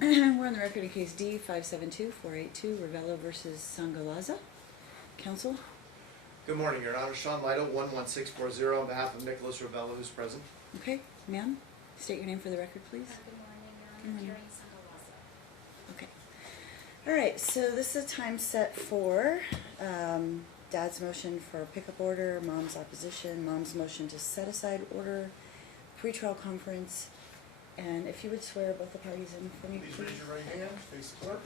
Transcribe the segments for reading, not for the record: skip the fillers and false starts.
We're on the record in case D-572-482, Revello versus Sangalaza. Counsel? Good morning, Your Honor. Sean Lytle, 11640, on behalf of Nicholas Revello, who's present. Okay, ma'am, state your name for the record, please. Good morning, Your Honor. Keren Sangalaza. Okay. All right, so this is a time set for Dad's motion for pickup order, Mom's opposition, Mom's motion to set aside order, pretrial conference, and if you would swear both the parties in for me, Please please. raise your right hand, face the clerk.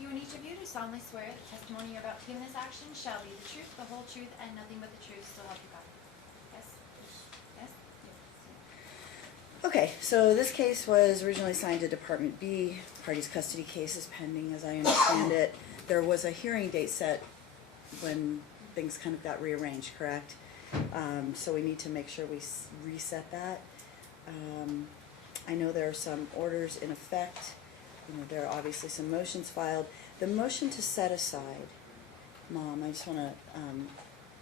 You and each of you do solemnly swear that the testimony you're about to give in this action shall be the truth, the whole truth, and nothing but the truth, so help you God. Yes? Yes? Yes. Okay, so this case was originally assigned to Department B. Parties' custody case is pending, as I understand it. There was a hearing date set when things kind of got rearranged, correct? So we need to make sure we reset that. I know there are some orders in effect. You know, there are obviously some motions filed. The motion to set aside, Mom, I just want to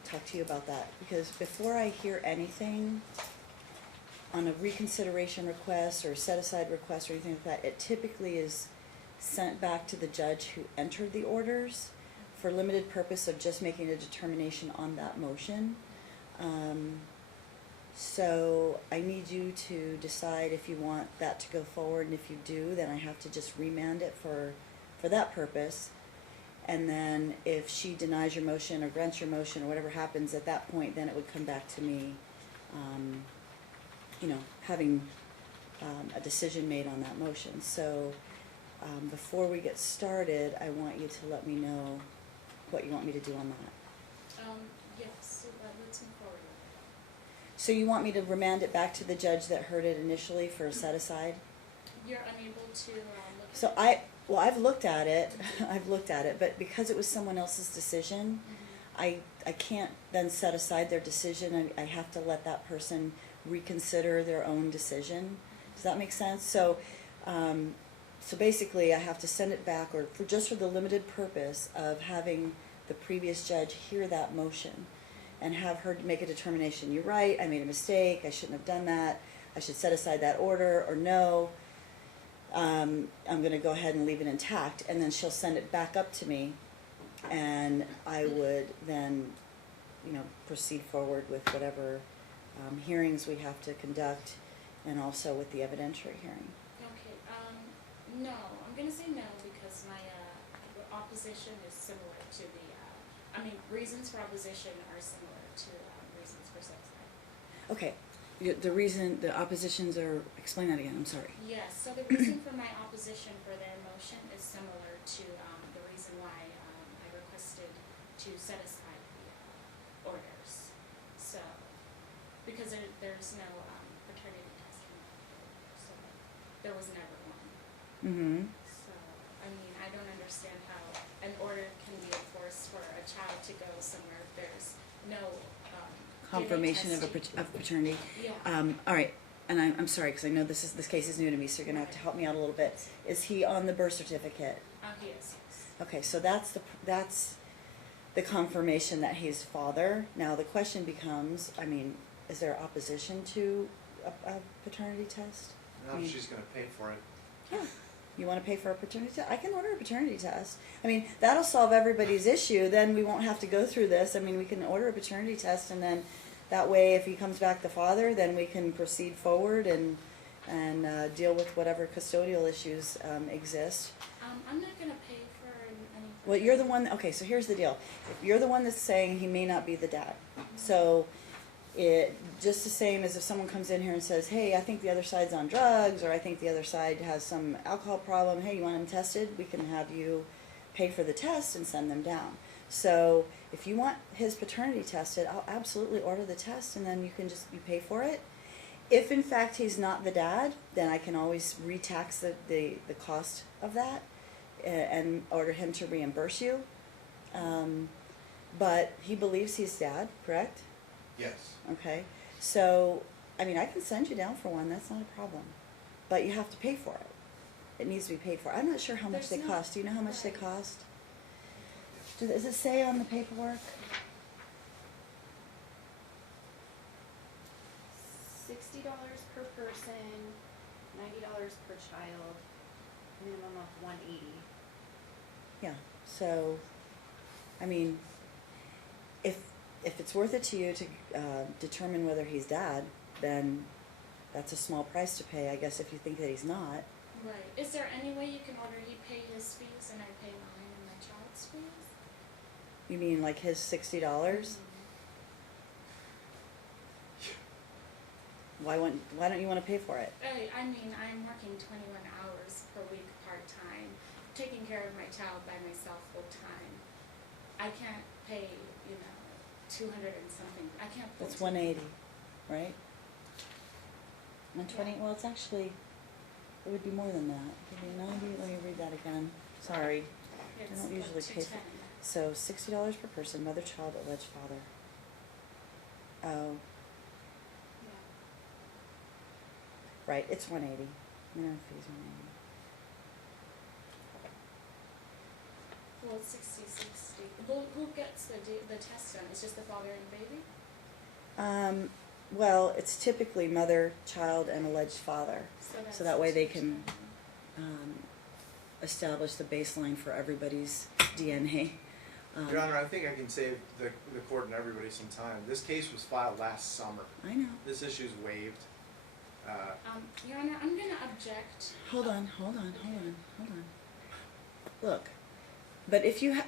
talk to you about that, because before I hear anything on a reconsideration request or set aside request or anything like that, it typically is sent back to the judge who entered the orders for limited purpose of just making a determination on that motion. So I need you to decide if you want that to go forward, and if you do, then I have to just remand it for that purpose. And then if she denies your motion or grants your motion or whatever happens at that point, then it would come back to me, you know, having a decision made on that motion. So before we get started, I want you to let me know what you want me to do on that. Yes, let's move forward. So you want me to remand it back to the judge that heard it initially for a set aside? You're unable to look So I've looked at it, I've looked at it, but because it was someone else's decision, I can't then set aside their decision. I have to let that person reconsider their own decision. Does that make sense? So, so basically I have to send it back, or just for the limited purpose of having the previous judge hear that motion and have her make a determination. You're right, I made a mistake, I shouldn't have done that, I should set aside that order, or no, I'm going to go ahead and leave it intact, and then she'll send it back up to me, and I would then, you know, proceed forward with whatever hearings we have to conduct, and also with the evidentiary hearing. Okay, no, I'm going to say no because my opposition is similar to the, reasons for opposition are similar to reasons for set aside. Okay, the reason, the oppositions are, explain that again, I'm sorry. Yes, so the reason for my opposition for their motion is similar to the reason why I requested to set aside the orders. So, because there's no paternity testing, so there was never one. Mm-hmm. So, I don't understand how an order can be enforced for a child to go somewhere if there's no Confirmation of paternity. Yeah. All right, and I'm sorry, because I know this case is new to me, so you're going to have to help me out a little bit. Is he on the birth certificate? He is, yes. Okay, so that's the confirmation that he's father. Now the question becomes, is there opposition to a paternity test? No, she's going to pay for it. Yeah. You want to pay for a paternity test? I can order a paternity test. That'll solve everybody's issue. Then we won't have to go through this. We can order a paternity test, and then that way, if he comes back the father, then we can proceed forward and deal with whatever custodial issues exist. I'm not going to pay for any. Well, you're the one. Okay, so here's the deal. You're the one that's saying he may not be the dad. So, it just the same as if someone comes in here and says, "Hey, I think the other side's on drugs," or "I think the other side has some alcohol problem. Hey, you want them tested? We can have you pay for the test and send them down." So, if you want his paternity tested, I'll absolutely order the test, and then you pay for it. If in fact he's not the dad, then I can always retax the cost of that and order him to reimburse you. But he believes he's dad, correct? Yes. Okay. So, I can send you down for one. That's not a problem. But you have to pay for it. It needs to be paid for. I'm not sure how much they cost. Do you know how much they cost? Does it say on the paperwork? $60 per person, $90 per child. minimum of 180. Yeah, so, I mean, if it's worth it to you to determine whether he's dad, then that's a small price to pay, I guess, if you think that he's not. Right. Is there any way you can order he pay his fees and I pay mine and my child's fees? You mean like his $60? Why don't you want to pay for it? I mean, I'm working 21 hours per week part-time, taking care of my child by myself full-time. I can't pay, 200 and something. I can't pay. That's 180, right? 120, well, it's actually, it would be more than that. It would be 90, let me read that again. Sorry. It's don't like usually pay for- 210. So $60 per person, mother, child, alleged father. Oh, Yeah. right, it's 180. Minimum fees 180. Well, it's 60. Who gets the test done? It's just the father and the baby? Well, it's typically mother, child, and alleged father. So that way they can establish the baseline for everybody's DNA. Your Honor, I think I can save the court and everybody some time. This case was filed last summer. I know. This issue's waived. Your Honor, I'm gonna object. Hold on. Look, but if you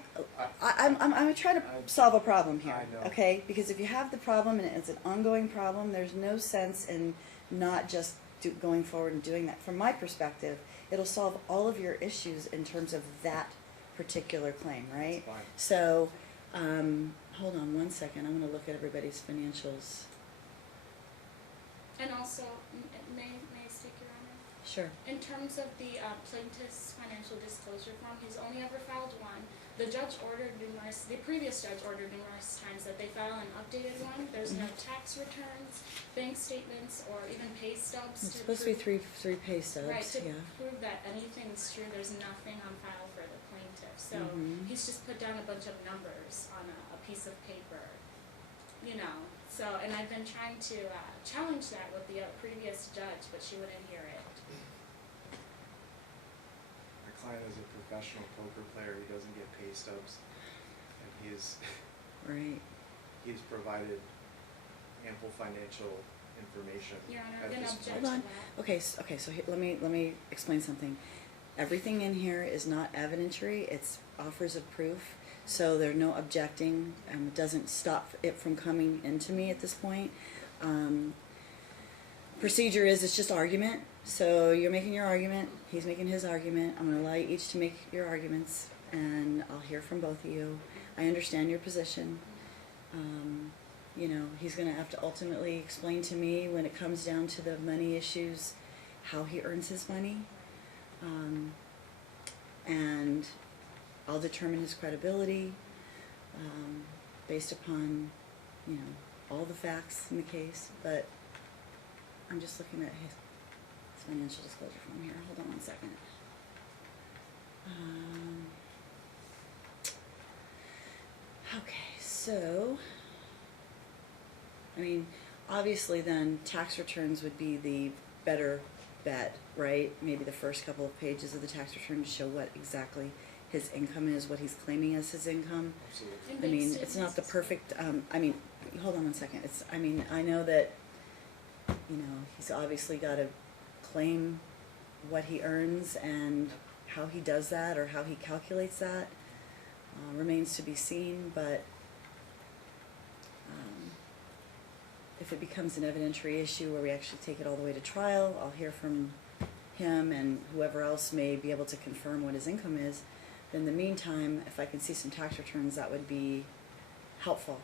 I'm trying to solve a problem here, I know. okay? Because if you have the problem and it's an ongoing problem, there's no sense in not just going forward and doing that. From my perspective, it'll solve all of your issues in terms of that particular claim, right? Fine. So, hold on one second. I'm going to look at everybody's financials. And also, may I speak, Your Honor? Sure. In terms of the plaintiff's financial disclosure form, he's only ever filed one. The previous judge ordered numerous times that they file an updated one. There's no tax returns, bank statements, or even pay stubs. It's supposed to be three pay stubs. Right, to yeah. prove that anything's true, there's nothing on file for the plaintiff. So he's just put down a bunch of numbers on a piece of paper, So, and I've been trying to challenge that with the previous judge, but she wouldn't hear it. My client is a professional poker player. He doesn't get pay stubs. And Right. he's provided ample financial information. Your Honor, at I'm gonna this object point. Hold on. to that. Okay. So let me explain something. Everything in here is not evidentiary. It's offers of proof. So there's no objecting. It doesn't stop it from coming into me at this point. Procedure is it's just argument. So you're making your argument. He's making his argument. I'm going to allow you each to make your arguments, and I'll hear from both of you. I understand your position. He's going to have to ultimately explain to me when it comes down to the money issues how he earns his money. And I'll determine his credibility based upon, all the facts in the case. But I'm just looking at his financial disclosure form here. Hold on one second. Okay, so, obviously then tax returns would be the better bet, right? Maybe the first couple of pages of the tax return to show what exactly his income is, what he's claiming as his income. Absolutely. And It's not the perfect, hold on one second. I know that, he's obviously got to claim what he earns, and how he does that or how he calculates that remains to be seen, but if it becomes an evidentiary issue where we actually take it all the way to trial, I'll hear from him and whoever else may be able to confirm what his income is. In the meantime, if I can see some tax returns, that would be helpful,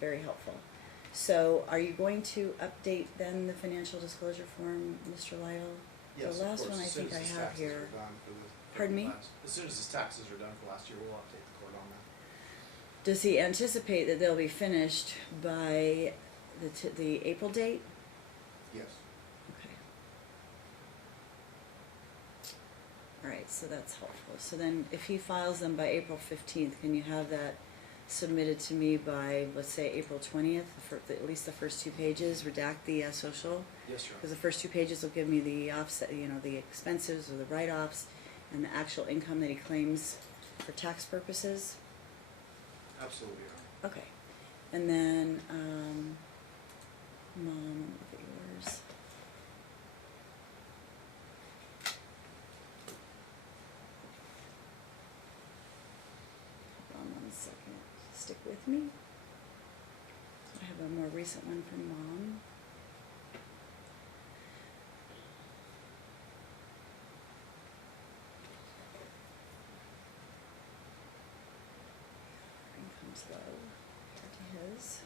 very helpful. So are you going to update then the financial disclosure form, Mr. Lytle? Yes, The of last course. one I As soon think as I his have taxes here. are done for the Pardon me? As soon as his taxes are done for last year, we'll update the court on that. Does he anticipate that they'll be finished by the April date? Yes. Okay. All right, so that's helpful. So then if he files them by April 15th, can you have that submitted to me by, let's say, April 20th, at least the first 2 pages, redact the social, Yes, Your Because Honor. the first 2 pages will give me the offset, the expenses or the write-offs and the actual income that he claims for tax purposes. Absolutely, Your Honor. Okay. And then, Mom, look at yours. Hold on 1 second. Stick with me. I have a more recent one from Mom. Income's low compared to his.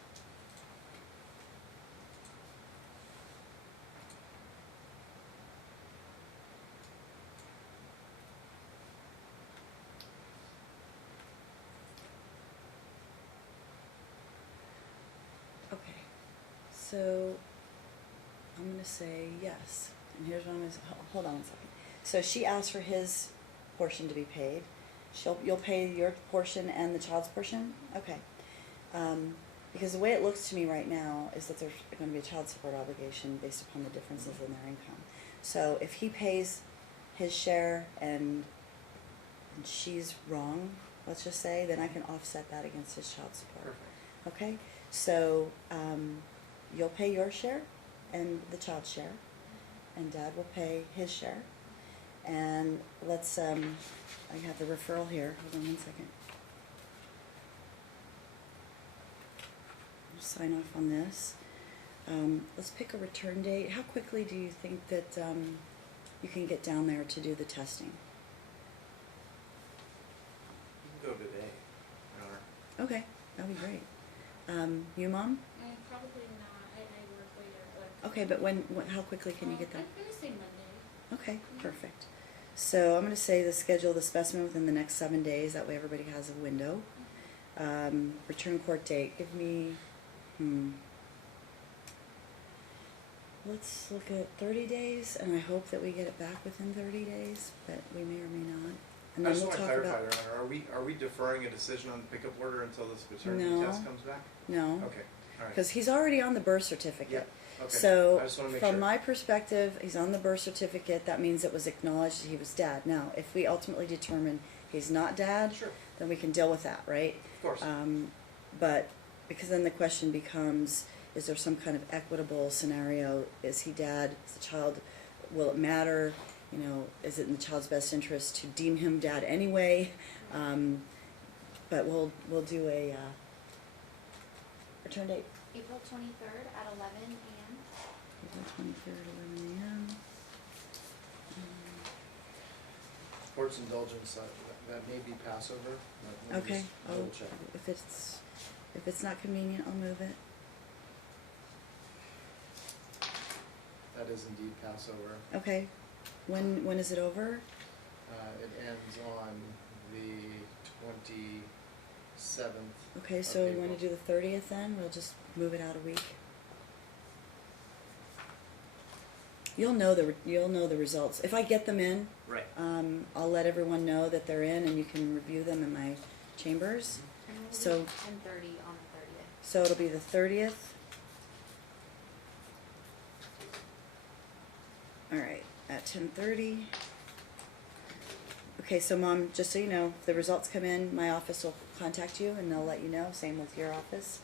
Okay, so I'm gonna say yes, and here's what I'm gonna say, hold on 1 second. So she asked for his portion to be paid. You'll pay your portion and the child's portion? Okay. Because the way it looks to me right now is that there's gonna be a child support obligation based upon the differences in their income. So if he pays his share and she's wrong, let's just say, then I can offset that against his child support. Perfect. Okay, so you'll pay your share and the child's share, and Dad will pay his share. And let's, I have the referral here. Hold on 1 second. I'll sign off on this. Let's pick a return date. How quickly do you think that you can get down there to do the testing? You can go today, Your Honor. Okay, that'd be great. You, Mom? Probably not, I work later, like. Okay, but how quickly can you get that? I'm gonna say Monday. Okay, perfect. So I'm going to say schedule the specimen within the next 7 days. That way everybody has a window. Return court date. Give me, let's look at 30 days, and I hope that we get it back within 30 days, but we may or may not. And I then just we'll want to talk clarify, about. Your Honor, are we deferring a decision on the pickup order until this paternity No. test comes back? No, Okay, all right. because he's already on the birth certificate. Yeah, okay. So I just wanna make sure. from my perspective, he's on the birth certificate. That means it was acknowledged that he was dad. Now, if we ultimately determine he's not dad, Sure, then we can deal with that, right? of course. But because then the question becomes, is there some kind of equitable scenario? Is he dad? Is the child? Will it matter? You know, is it in the child's best interest to deem him dad anyway? But we'll do a return date. April 23rd at 11 a.m. April 23rd, 11 a.m. Court's indulgence, that may be Passover. but let me Okay, just double check. if it's not convenient, I'll move it. That is indeed Passover. Okay, when is it over? It ends on the 27th. Okay, of so you want April. to do the 30th then? We'll just move it out a week. You'll know the results. If I get them in, Right. I'll let everyone know that they're in, and you can review them in my chambers. And we'll So- do 10:30 on the 30th. So it'll be the 30th. All right, at 10:30. Okay, so Mom, just so you know, if the results come in, my office will contact you, and they'll let you know. Same with your office.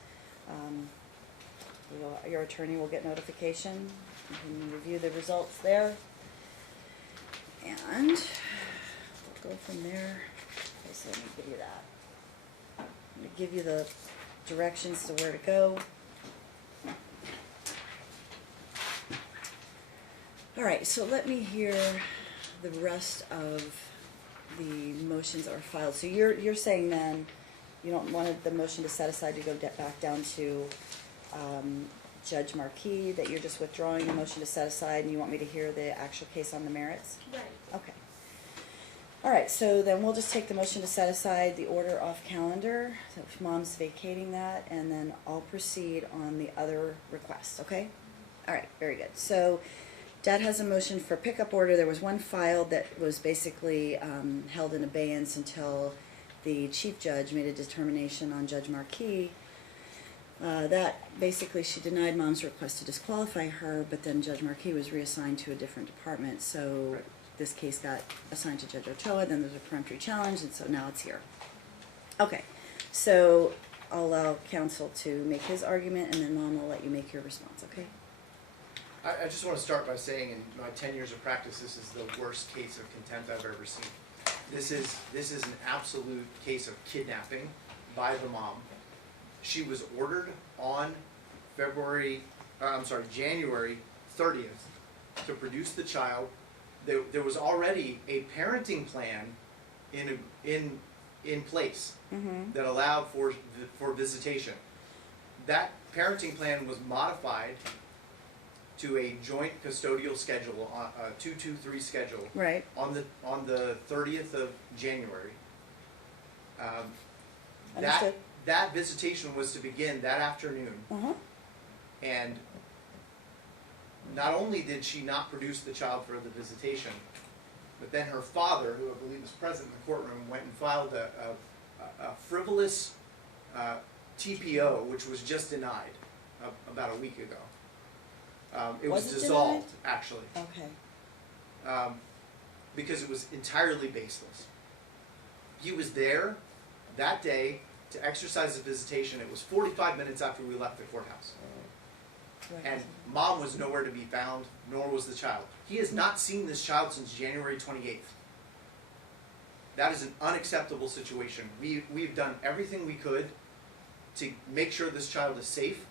Your attorney will get notification. You can review the results there. And we'll go from there. Okay, so let me give you that. I'm going to give you the directions to where to go. All right, so let me hear the rest of the motions that were filed. So you're saying then you don't want the motion to set aside to go back down to Judge Marquis, that you're just withdrawing the motion to set aside, and you want me to hear the actual case on the merits? Right. Okay. All right, so then we'll just take the motion to set aside the order off calendar. So if Mom's vacating that, and then I'll proceed on the other requests, okay? All right, very good. So Dad has a motion for pickup order. There was one filed that was basically held in abeyance until the chief judge made a determination on Judge Marquis That, basically, she denied Mom's request to disqualify her, but then Judge Marquis was reassigned to a different department, so Right. this case got assigned to Judge Ochoa, then there's a peremptory challenge, and so now it's here. Okay, so I'll allow counsel to make his argument, and then Mom will let you make your response, okay? I just want to start by saying, in my 10 years of practice, this is the worst case of contempt I've ever seen. This is an absolute case of kidnapping by the mom. She was ordered on January 30th to produce the child. There was already a parenting plan in place that allowed for visitation. That parenting plan was modified to a joint custodial schedule, a 2-2-3 schedule, Right. on the 30th of January. Understood. That visitation was to begin that afternoon, and not only did she not produce the child for the visitation, but then her father, who I believe was present in the courtroom, went and filed a frivolous TPO, which was just denied about a week ago. It was Was it dissolved, actually, Okay. because it was entirely baseless. He was there that day to exercise his visitation. It was 45 minutes after we left the courthouse. Right. And Mom was nowhere to be found, nor was the child. He has not seen this child since January 28th. That is an unacceptable situation. We've done everything we could to make sure this child is safe,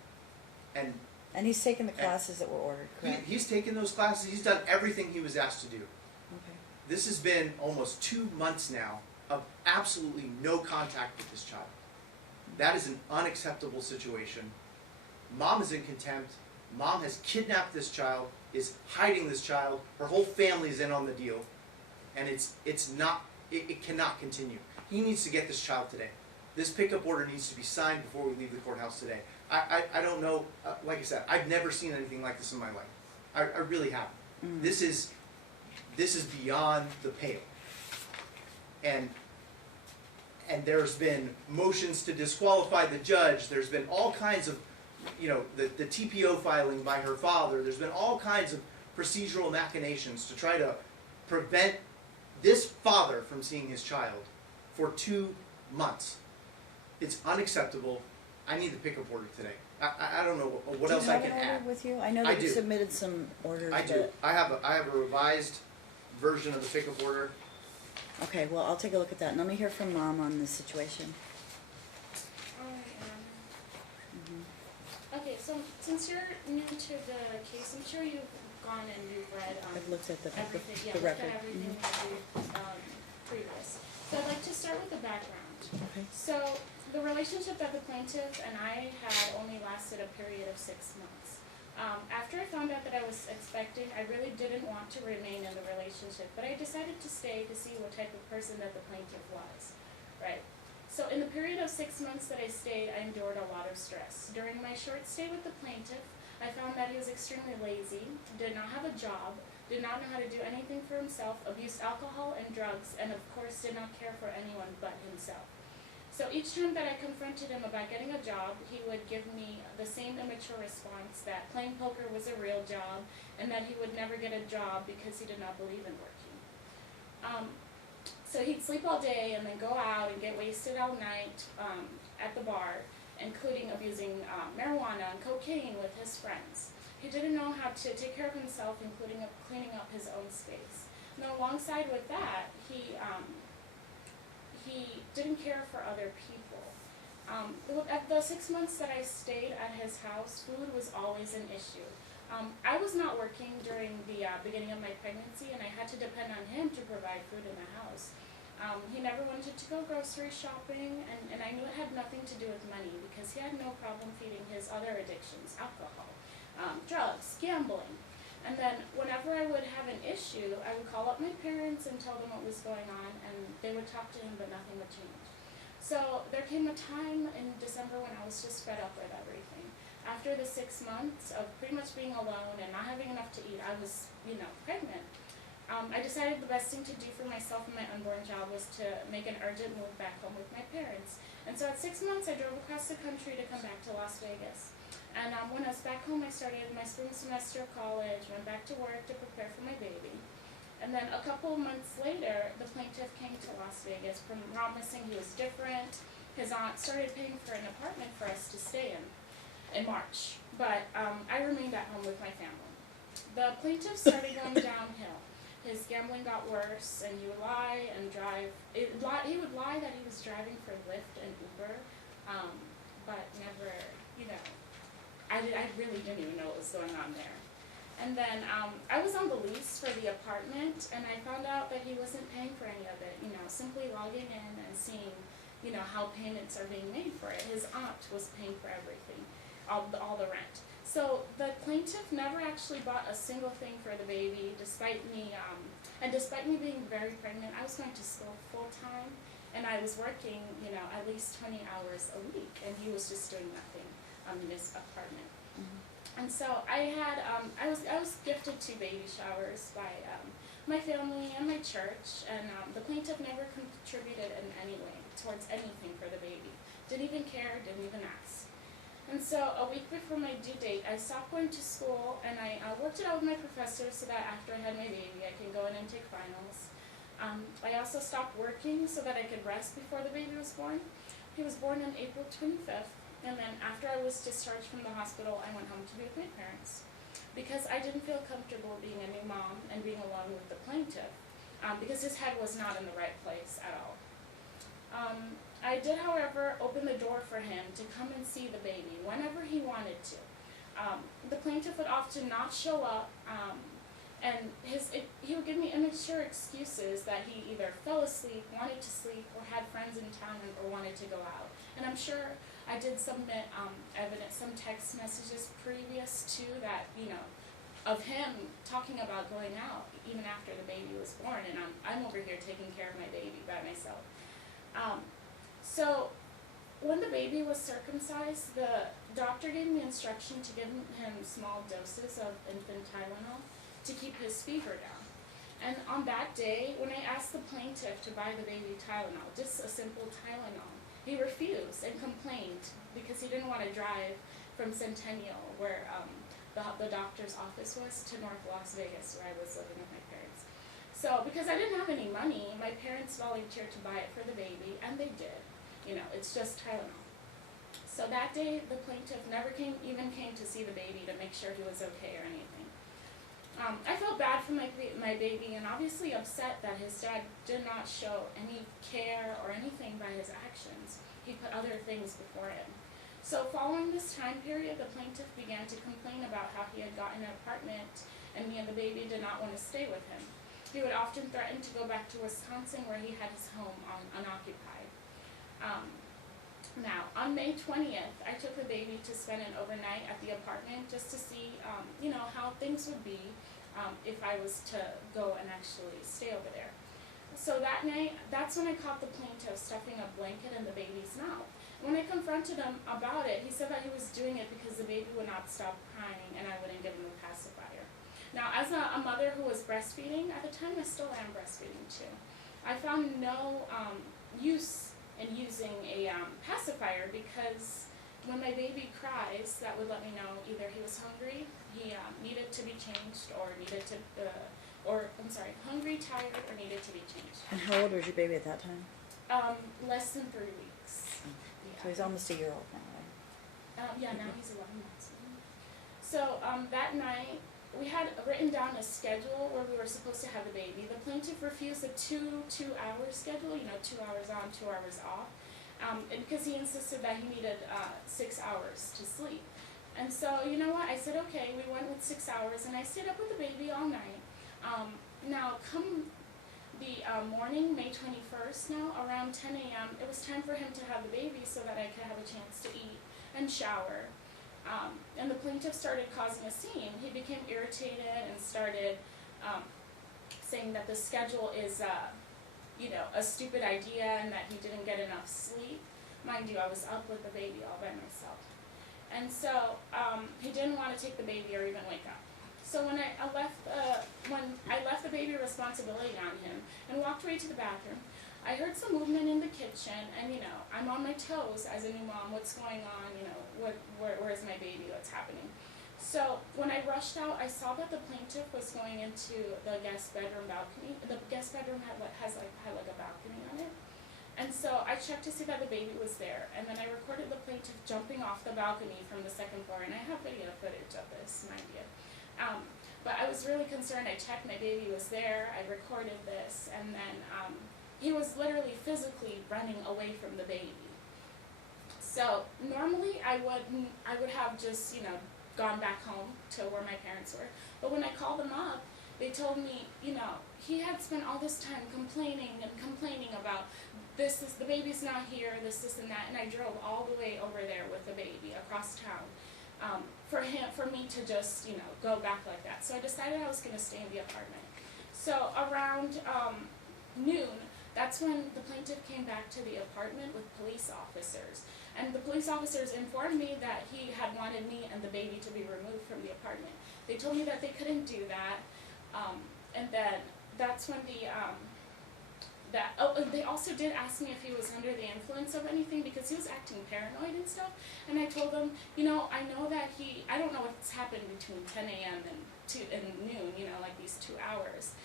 and And he's taken the classes that were ordered, correct? he's taken those classes. He's done everything he was asked to do. Okay. This has been almost 2 months now of absolutely no contact with this child. That is an unacceptable situation. Mom is in contempt. Mom has kidnapped this child, is hiding this child. Her whole family is in on the deal, and it cannot continue. He needs to get this child today. This pickup order needs to be signed before we leave the courthouse today. I don't know, like I said, I've never seen anything like this in my life. I really haven't. This is beyond the pale. And there's been motions to disqualify the judge. There's been all kinds of, the TPO filing by her father. There's been all kinds of procedural machinations to try to prevent this father from seeing his child for 2 months. It's unacceptable. I need the pickup order today. I don't know what else I can Do you have an add. order with you? I know I that you do. submitted some orders, I do. but... I have a revised version of the pickup order. Okay, well, I'll take a look at that, and let me hear from Mom on this situation. Okay, so since you're new to the case, I'm sure you've gone and you've read I've looked at the everything, record. looked at everything previous. So I'd like to start with the background. Okay. So the relationship that the plaintiff and I had only lasted a period of 6 months. After I found out that I was expecting, I really didn't want to remain in the relationship, but I decided to stay to see what type of person that the plaintiff was, right? So in the period of 6 months that I stayed, I endured a lot of stress. During my short stay with the plaintiff, I found that he was extremely lazy, did not have a job, did not know how to do anything for himself, abused alcohol and drugs, and of course did not care for anyone but himself. So each time that I confronted him about getting a job, he would give me the same immature response that playing poker was a real job and that he would never get a job because he did not believe in working. So he'd sleep all day and then go out and get wasted all night at the bar, including abusing marijuana and cocaine with his friends. He didn't know how to take care of himself, including cleaning up his own space. Now alongside with that, he didn't care for other people. At the 6 months that I stayed at his house, food was always an issue. I was not working during the beginning of my pregnancy, and I had to depend on him to provide food in the house. He never wanted to go grocery shopping, and I knew it had nothing to do with money because he had no problem feeding his other addictions, alcohol, drugs, gambling. And then whenever I would have an issue, I would call up my parents and tell them what was going on, and they would talk to him, but nothing would change. So there came a time in December when I was just fed up with everything. After the 6 months of pretty much being alone and not having enough to eat, I was, pregnant. I decided the best thing to do for myself and my unborn child was to make an urgent move back home with my parents. And so at 6 months, I drove across the country to come back to Las Vegas. And when I was back home, I started my spring semester of college, went back to work to prepare for my baby. And then a couple of months later, the plaintiff came to Las Vegas, promising he was different. His aunt started paying for an apartment for us to stay in March. But I remained at home with my family. The plaintiff started going downhill. His gambling got worse, and he would lie and drive. He would lie that he was driving for Lyft and Uber, but never, I really didn't even know what was going on there. And then I was on the lease for the apartment, and I found out that he wasn't paying for any of it. Simply logging in and seeing, how payments are being made for it. His aunt was paying for everything, all the rent. So the plaintiff never actually bought a single thing for the baby, despite me being very pregnant. I was going to school full time, and I was working, at least 20 hours a week, and he was just doing nothing in his apartment. Mm-hmm. And so I was gifted 2 baby showers by my family and my church, and the plaintiff never contributed in any way towards anything for the baby. Didn't even care, didn't even ask. And so a week before my due date, I stopped going to school, and I worked it out with my professor so that after I had my baby, I can go in and take finals. I also stopped working so that I could rest before the baby was born. He was born on April 25th, and then after I was discharged from the hospital, I went home to be with my parents because I didn't feel comfortable being a new mom and being alone with the plaintiff because his head was not in the right place at all. I did, however, open the door for him to come and see the baby whenever he wanted to. The plaintiff would often not show up, and he would give me immature excuses that he either fell asleep, wanted to sleep, or had friends in town or wanted to go out. And I'm sure I did submit evidence, some text messages previous to that, of him talking about going out even after the baby was born, and I'm over here taking care of my baby by myself. So when the baby was circumcised, the doctor gave me instruction to give him small doses of infant Tylenol to keep his fever down. And on that day, when I asked the plaintiff to buy the baby Tylenol, just a simple Tylenol, he refused and complained because he didn't want to drive from Centennial, where the doctor's office was, to North Las Vegas, where I was living with my parents. So because I didn't have any money, my parents volunteered to buy it for the baby, and they did. It's just Tylenol. So that day, the plaintiff never even came to see the baby to make sure he was okay or anything. I felt bad for my baby, and obviously upset that his dad did not show any care or anything by his actions. He put other things before him. So following this time period, the plaintiff began to complain about how he had gotten an apartment, and me and the baby did not want to stay with him. He would often threaten to go back to Wisconsin, where he had his home unoccupied. Now, on May 20th, I took the baby to spend an overnight at the apartment just to see, how things would be if I was to go and actually stay over there. So that night, that's when I caught the plaintiff stuffing a blanket in the baby's mouth. When I confronted him about it, he said that he was doing it because the baby would not stop crying and I wouldn't give him a pacifier. Now, as a mother who was breastfeeding, at the time I still am breastfeeding too, I found no use in using a pacifier because when my baby cries, that would let me know either he was hungry, he needed to be changed, or hungry, tired, or needed to be changed. And how old was your baby at that time? Less than 3 weeks. So he's almost a year old now, right? Now he's 11 months. So that night, we had written down a schedule where we were supposed to have the baby. The plaintiff refused a two-hour schedule, 2 hours on, 2 hours off, and because he insisted that he needed 6 hours to sleep. And so, you know what, I said, okay, we went with 6 hours, and I stayed up with the baby all night. Now, come the morning, May 21st now, around 10 a.m., it was time for him to have the baby so that I could have a chance to eat and shower. And the plaintiff started causing a scene. He became irritated and started saying that the schedule is, a stupid idea and that he didn't get enough sleep. Mind you, I was up with the baby all by myself. And so he didn't want to take the baby or even wake up. So when I left the baby responsibility on him and walked away to the bathroom, I heard some movement in the kitchen, and I'm on my toes as a new mom. What's going on? Where's my baby? What's happening? So when I rushed out, I saw that the plaintiff was going into the guest bedroom balcony. The guest bedroom had a balcony on it. And so I checked to see that the baby was there, and then I recorded the plaintiff jumping off the balcony from the second floor, and I have video footage of this, mind you. But I was really concerned. I checked my baby was there, I recorded this, and then he was literally physically running away from the baby. So normally I would have just, gone back home to where my parents were. But when I called them up, they told me, he had spent all this time complaining about the baby's not here, this and that, and I drove all the way over there with the baby across town for me to just, go back like that. So I decided I was going to stay in the apartment. So around noon, that's when the plaintiff came back to the apartment with police officers. And the police officers informed me that he had wanted me and the baby to be removed from the apartment. They told me that they couldn't do that. And then that's when they also did ask me if he was under the influence of anything, because he was acting paranoid and stuff. And I told them, I know that I don't know what's happened between 10 a.m. and noon, like these 2 hours.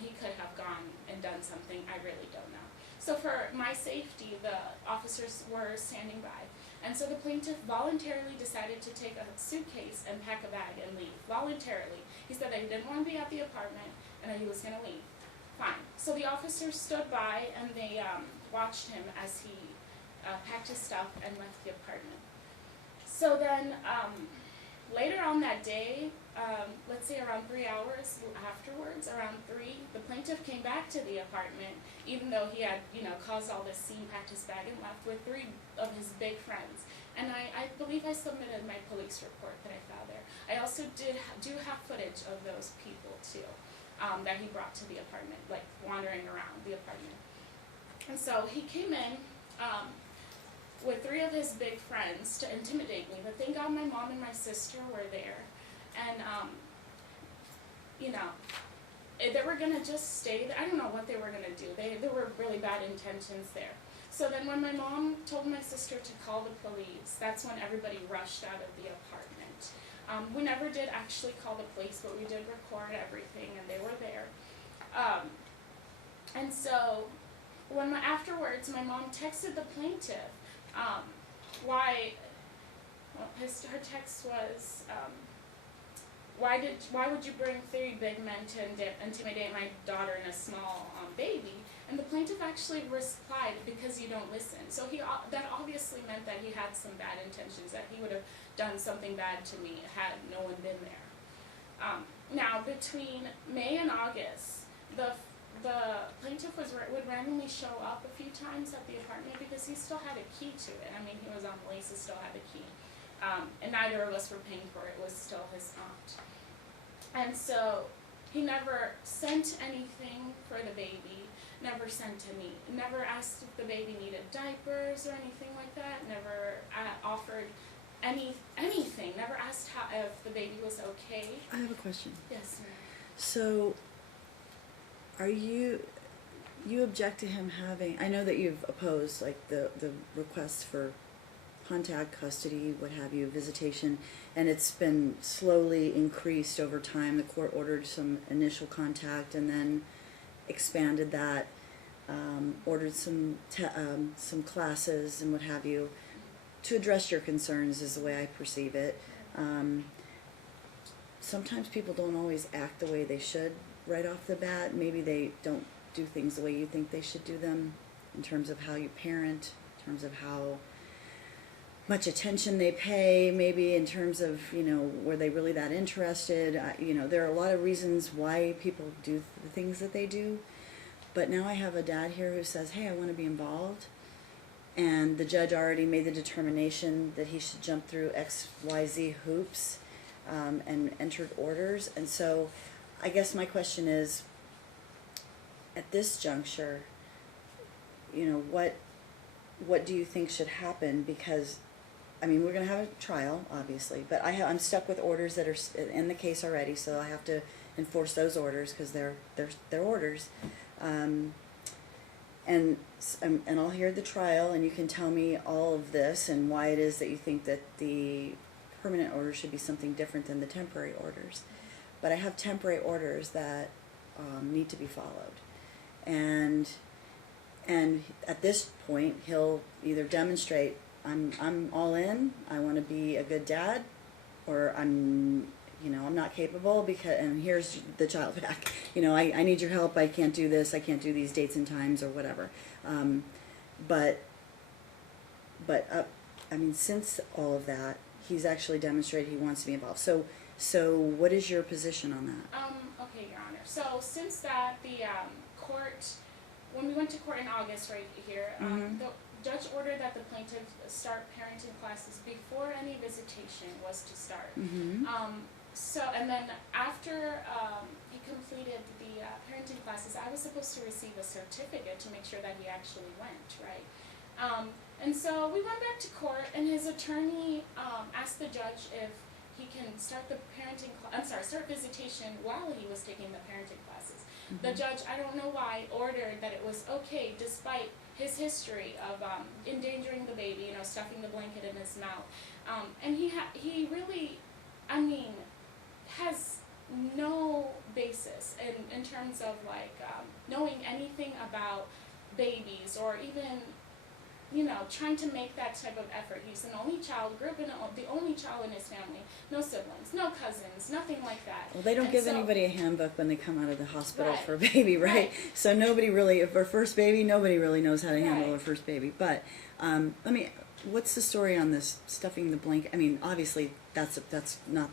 He could have gone and done something, I really don't know. So for my safety, the officers were standing by. And so the plaintiff voluntarily decided to take a suitcase and pack a bag and leave, voluntarily. He said that he didn't want to be at the apartment and that he was going to leave. Fine. So the officers stood by and they watched him as he packed his stuff and left the apartment. So then later on that day, let's say around 3 hours afterwards, around 3, the plaintiff came back to the apartment, even though he had, caused all this scene, packed his bag and left with 3 of his big friends. And I believe I submitted my police report that I found there. I also do have footage of those people too, that he brought to the apartment, like wandering around the apartment. And so he came in with 3 of his big friends to intimidate me, but thank God my mom and my sister were there. And, they were going to just stay there. I don't know what they were going to do. There were really bad intentions there. So then when my mom told my sister to call the police, that's when everybody rushed out of the apartment. We never did actually call the police, but we did record everything, and they were there. And so afterwards, my mom texted the plaintiff her text was, why would you bring 3 big men to intimidate my daughter and a small baby? And the plaintiff actually replied, because you don't listen. So that obviously meant that he had some bad intentions, that he would have done something bad to me had no one been there. Now, between May and August, the plaintiff would randomly show up a few times at the apartment because he still had a key to it. I mean, he was on the lease, he still had the key. And neither of us were paying for it. It was still his aunt. And so he never sent anything for the baby, never sent to me, never asked if the baby needed diapers or anything like that, never offered anything, never asked if the baby was okay. I have a question. Yes, ma'am. So, you object to him having, I know that you've opposed, like, the request for contact, custody, what have you, visitation, and it's been slowly increased over time. The court ordered some initial contact and then expanded that, ordered some classes and what have you to address your concerns, is the way I perceive it. Sometimes people don't always act the way they should right off the bat. Maybe they don't do things the way you think they should do them, in terms of how you parent, in terms of how much attention they pay, maybe in terms of, were they really that interested? There are a lot of reasons why people do the things that they do. But now I have a dad here who says, hey, I want to be involved. And the judge already made the determination that he should jump through XYZ hoops and entered orders. And so I guess my question is, at this juncture, what do you think should happen? Because I mean, we're gonna have a trial, obviously, but I'm stuck with orders that are in the case already, so I have to enforce those orders, cause they're orders. And I'll hear the trial, and you can tell me all of this and why it is that you think that the permanent order should be something different than the temporary orders. But I have temporary orders that need to be followed, and at this point he'll either demonstrate I'm all in, I want to be a good dad, or I'm not capable and here's the child back. I need your help, I can't do this, I can't do these dates and times or whatever. But I mean, since all of that, he's actually demonstrated he wants to be involved. So what is your position on that? Okay, Your Honor. So since that, the court, when we went to court in August right here, the judge ordered that the plaintiff start parenting classes before any visitation was to start. And then after he completed the parenting classes, I was supposed to receive a certificate to make sure that he actually went, right? And so we went back to court, and his attorney asked the judge if he can start the start visitation while he was taking the parenting classes. The judge, I don't know why, ordered that it was okay despite his history of endangering the baby, stuffing the blanket in his mouth. And he really, I mean, has no basis in terms of knowing anything about babies, or even trying to make that type of effort. He's an only child, grew up the only child in his family, no siblings, no cousins, nothing like that. Well, they don't give anybody a handbook when they come out of the hospital Right. for a baby, right? Right. So nobody really, for first baby, nobody really knows how to handle Right. a first baby. But what's the story on this stuffing the blanket? I mean, obviously that's not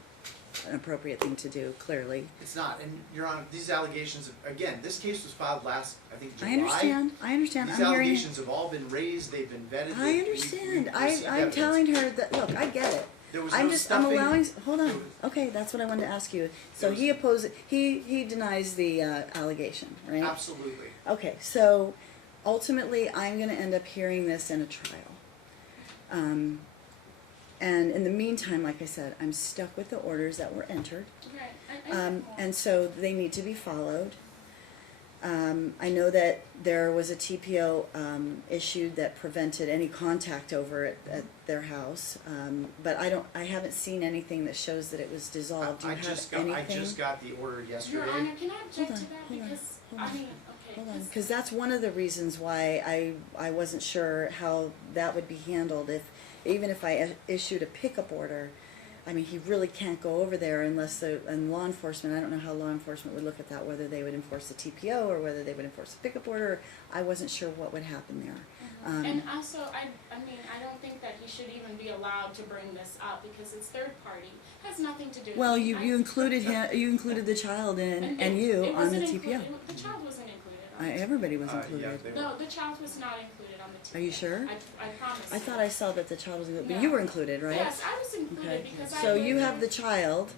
an appropriate thing to do, clearly. It's not, and Your Honor, these allegations, again, this case was filed last, I think, July. I understand. These I'm hearing. allegations have all been raised, they've been vetted. I understand. we've I'm received telling evidence. her that, look, I get it. There was I'm no just, stuffing. hold on. Okay, that's what I wanted to ask you. So There he opposes, he denies the allegation, right? Absolutely. Okay, so ultimately I'm gonna end up hearing this in a trial. And in the meantime, like I said, I'm stuck with the orders that were entered. Right. And so they need to be followed. I know that there was a TPO issued that prevented any contact over at their house, but I haven't seen anything that shows that it was dissolved. Do you I have just anything? got the order yesterday. Your Honor, can I object Hold to on, that? hold on, Because, hold on. I mean, okay. Hold on, because that's one of the reasons why I wasn't sure how that would be handled. Even if I issued a pickup order, I mean, he really can't go over there unless and law enforcement, I don't know how law enforcement would look at that, whether they would enforce the TPO or whether they would enforce the pickup order. I wasn't sure what would happen there. And also, I mean, I don't think that he should even be allowed to bring this up because it's third party. It has nothing to do with Well, me. you included him, you included the child and you it on the wasn't TPO. included. The child wasn't included on the Everybody was Yeah, included. they were. No, the child was not included on the TPO. Are you sure? I promise. I thought I saw that the child was included, but No. you were included, right? Yes, I was included Okay. because I So lived you have there. the child.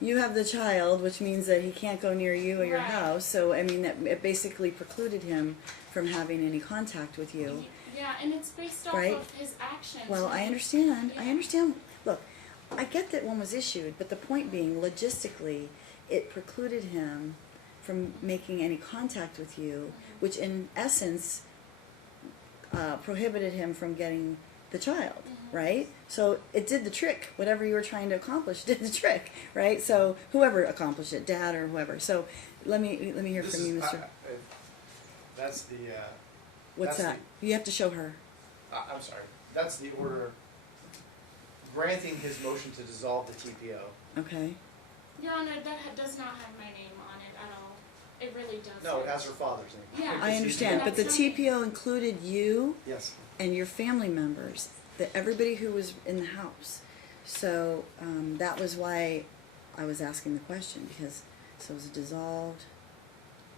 You have the child, which means that he can't go near you or your Right. house. So I mean, it basically precluded him from having any contact with you. Yeah, and it's based off Right? of his actions. Well, I understand. I Yeah. understand. Look, I get that one was issued, but the point being, logistically, it precluded him from making any contact with you, which in essence prohibited him from getting the child, right? So it did the trick. Whatever you were trying to accomplish did the trick, right? So whoever accomplished it, dad or whoever. So let me hear This from you, is- Mr. That's the, What's that's that? You have to show her. I'm sorry, that's the order granting his motion to dissolve the TPO. Okay. Your Honor, that does not have my name on it at all. It really doesn't. No, it has her father's name. Yeah. I understand, but the That's TPO included you Yes. and your family members, everybody who was in the house. So that was why I was asking the question, because so it was dissolved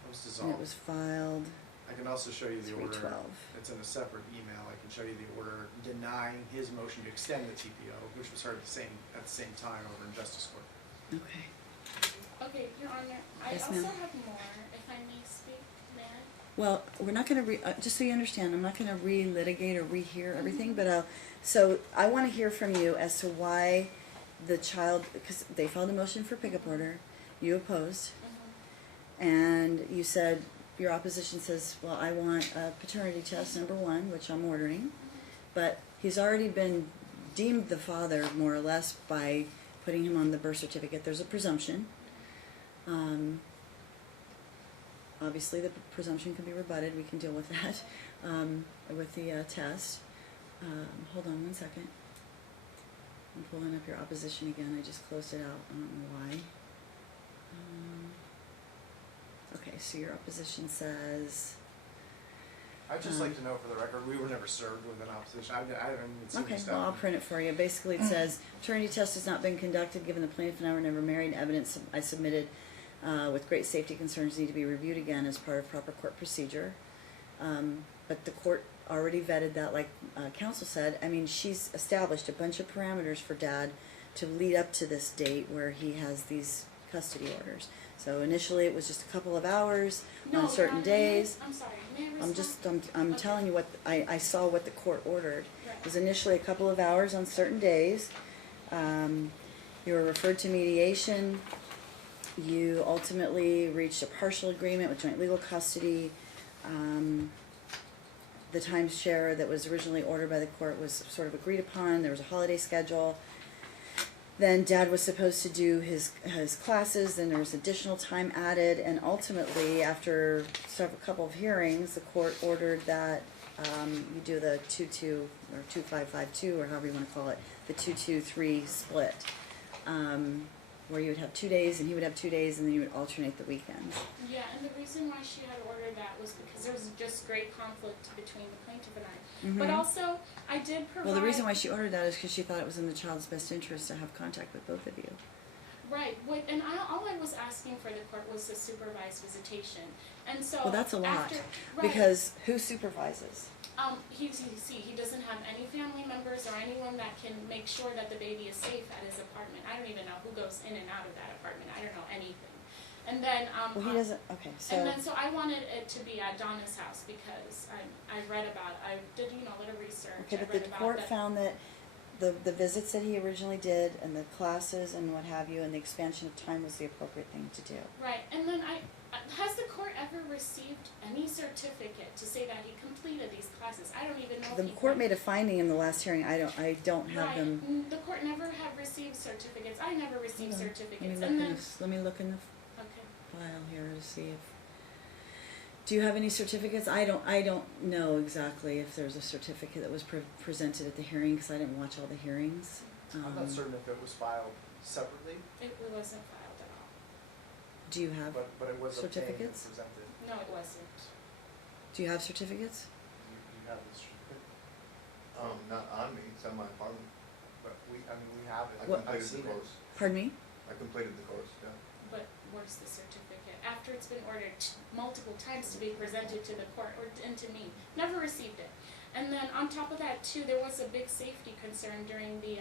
It was and dissolved. it was filed I can also show you the order. 3/12. It's in a separate email. I can show you the order denying his motion to extend the TPO, which was heard at the same time over in Justice Court. Okay. Okay, Your Honor, I Yes, also ma'am. have more, if I may speak, may I? Well, we're not gonna just so you understand, I'm not gonna relitigate or rehear everything, but so I wanna hear from you as to why the child, because they filed a motion for pickup order, you opposed, and you said, your opposition says, well, I want a paternity test, number one, which I'm ordering, but he's already been deemed the father, more or less, by putting him on the birth certificate. There's a presumption. Obviously, the presumption can be rebutted. We can deal with that with the test. Hold on one second. I'm pulling up your opposition again. I just closed it out. I don't know why. Okay, so your opposition says... I'd just like to know for the record, we were never served with an opposition. I haven't even seen Okay, this well, I'll stuff. print it for you. Basically, it says, paternity test has not been conducted, given the plaintiff and I were never married. Evidence I submitted with great safety concerns need to be reviewed again as part of proper court procedure. But the court already vetted that, like counsel said. I mean, she's established a bunch of parameters for Dad to lead up to this date where he has these custody orders. So initially it was just a couple of hours on certain days. I'm sorry, may I respond? I'm Okay. telling you what I saw what the court ordered. Right. It was initially a couple of hours on certain days. You were referred to mediation. You ultimately reached a partial agreement with joint legal custody. The timeshare that was originally ordered by the court was sort of agreed upon. There was a holiday schedule. Then Dad was supposed to do his classes, then there was additional time added, and ultimately, after a couple of hearings, the court ordered that you do the 2-2 or 2-5-5-2, or however you want to call it, the 2-2-3 split, where you would have 2 days and he would have 2 days, and then you would alternate the weekends. Yeah, and the reason why she had ordered that was because there was just great conflict between the plaintiff and I. But also, I did provide... Well, the reason why she ordered that is because she thought it was in the child's best interest to have contact with both of you. Right, all I was asking for the court was a supervised visitation, and so... Well, that's a lot, after, right, because who supervises? he doesn't have any family members or anyone that can make sure that the baby is safe at his apartment. I don't even know who goes in and out of that apartment. I don't know anything. And then, Well, he doesn't, okay, so... And then, so I wanted it to be at Donna's house because I read about, I did, a little research. Okay, I but read the about court that. found that the visits that he originally did and the classes and what have you and the expansion of time was the appropriate thing to do. Right, and then has the court ever received any certificate to say that he completed these classes? I don't even know The if he court made a finding in the last hearing, I don't have right. them. The court never have received certificates. I never received Hold on. certificates. Let me look in the Okay. file here to see if, do you have any certificates? I don't know exactly if there's a certificate that was presented at the hearing, because I didn't watch all the hearings. I'm not certain if it was filed separately, It wasn't filed at all. Do you have, but it was obtained and certificates? presented. No, it wasn't. do you have certificates? You have the certificate, Not on me, it's on my apartment. but we have it. I What- I've completed seen the it. course. Pardon me? I completed the course, yeah. But where's the certificate? After it's been ordered multiple times to be presented to the court and to me, never received it. And then on top of that too, there was a big safety concern during the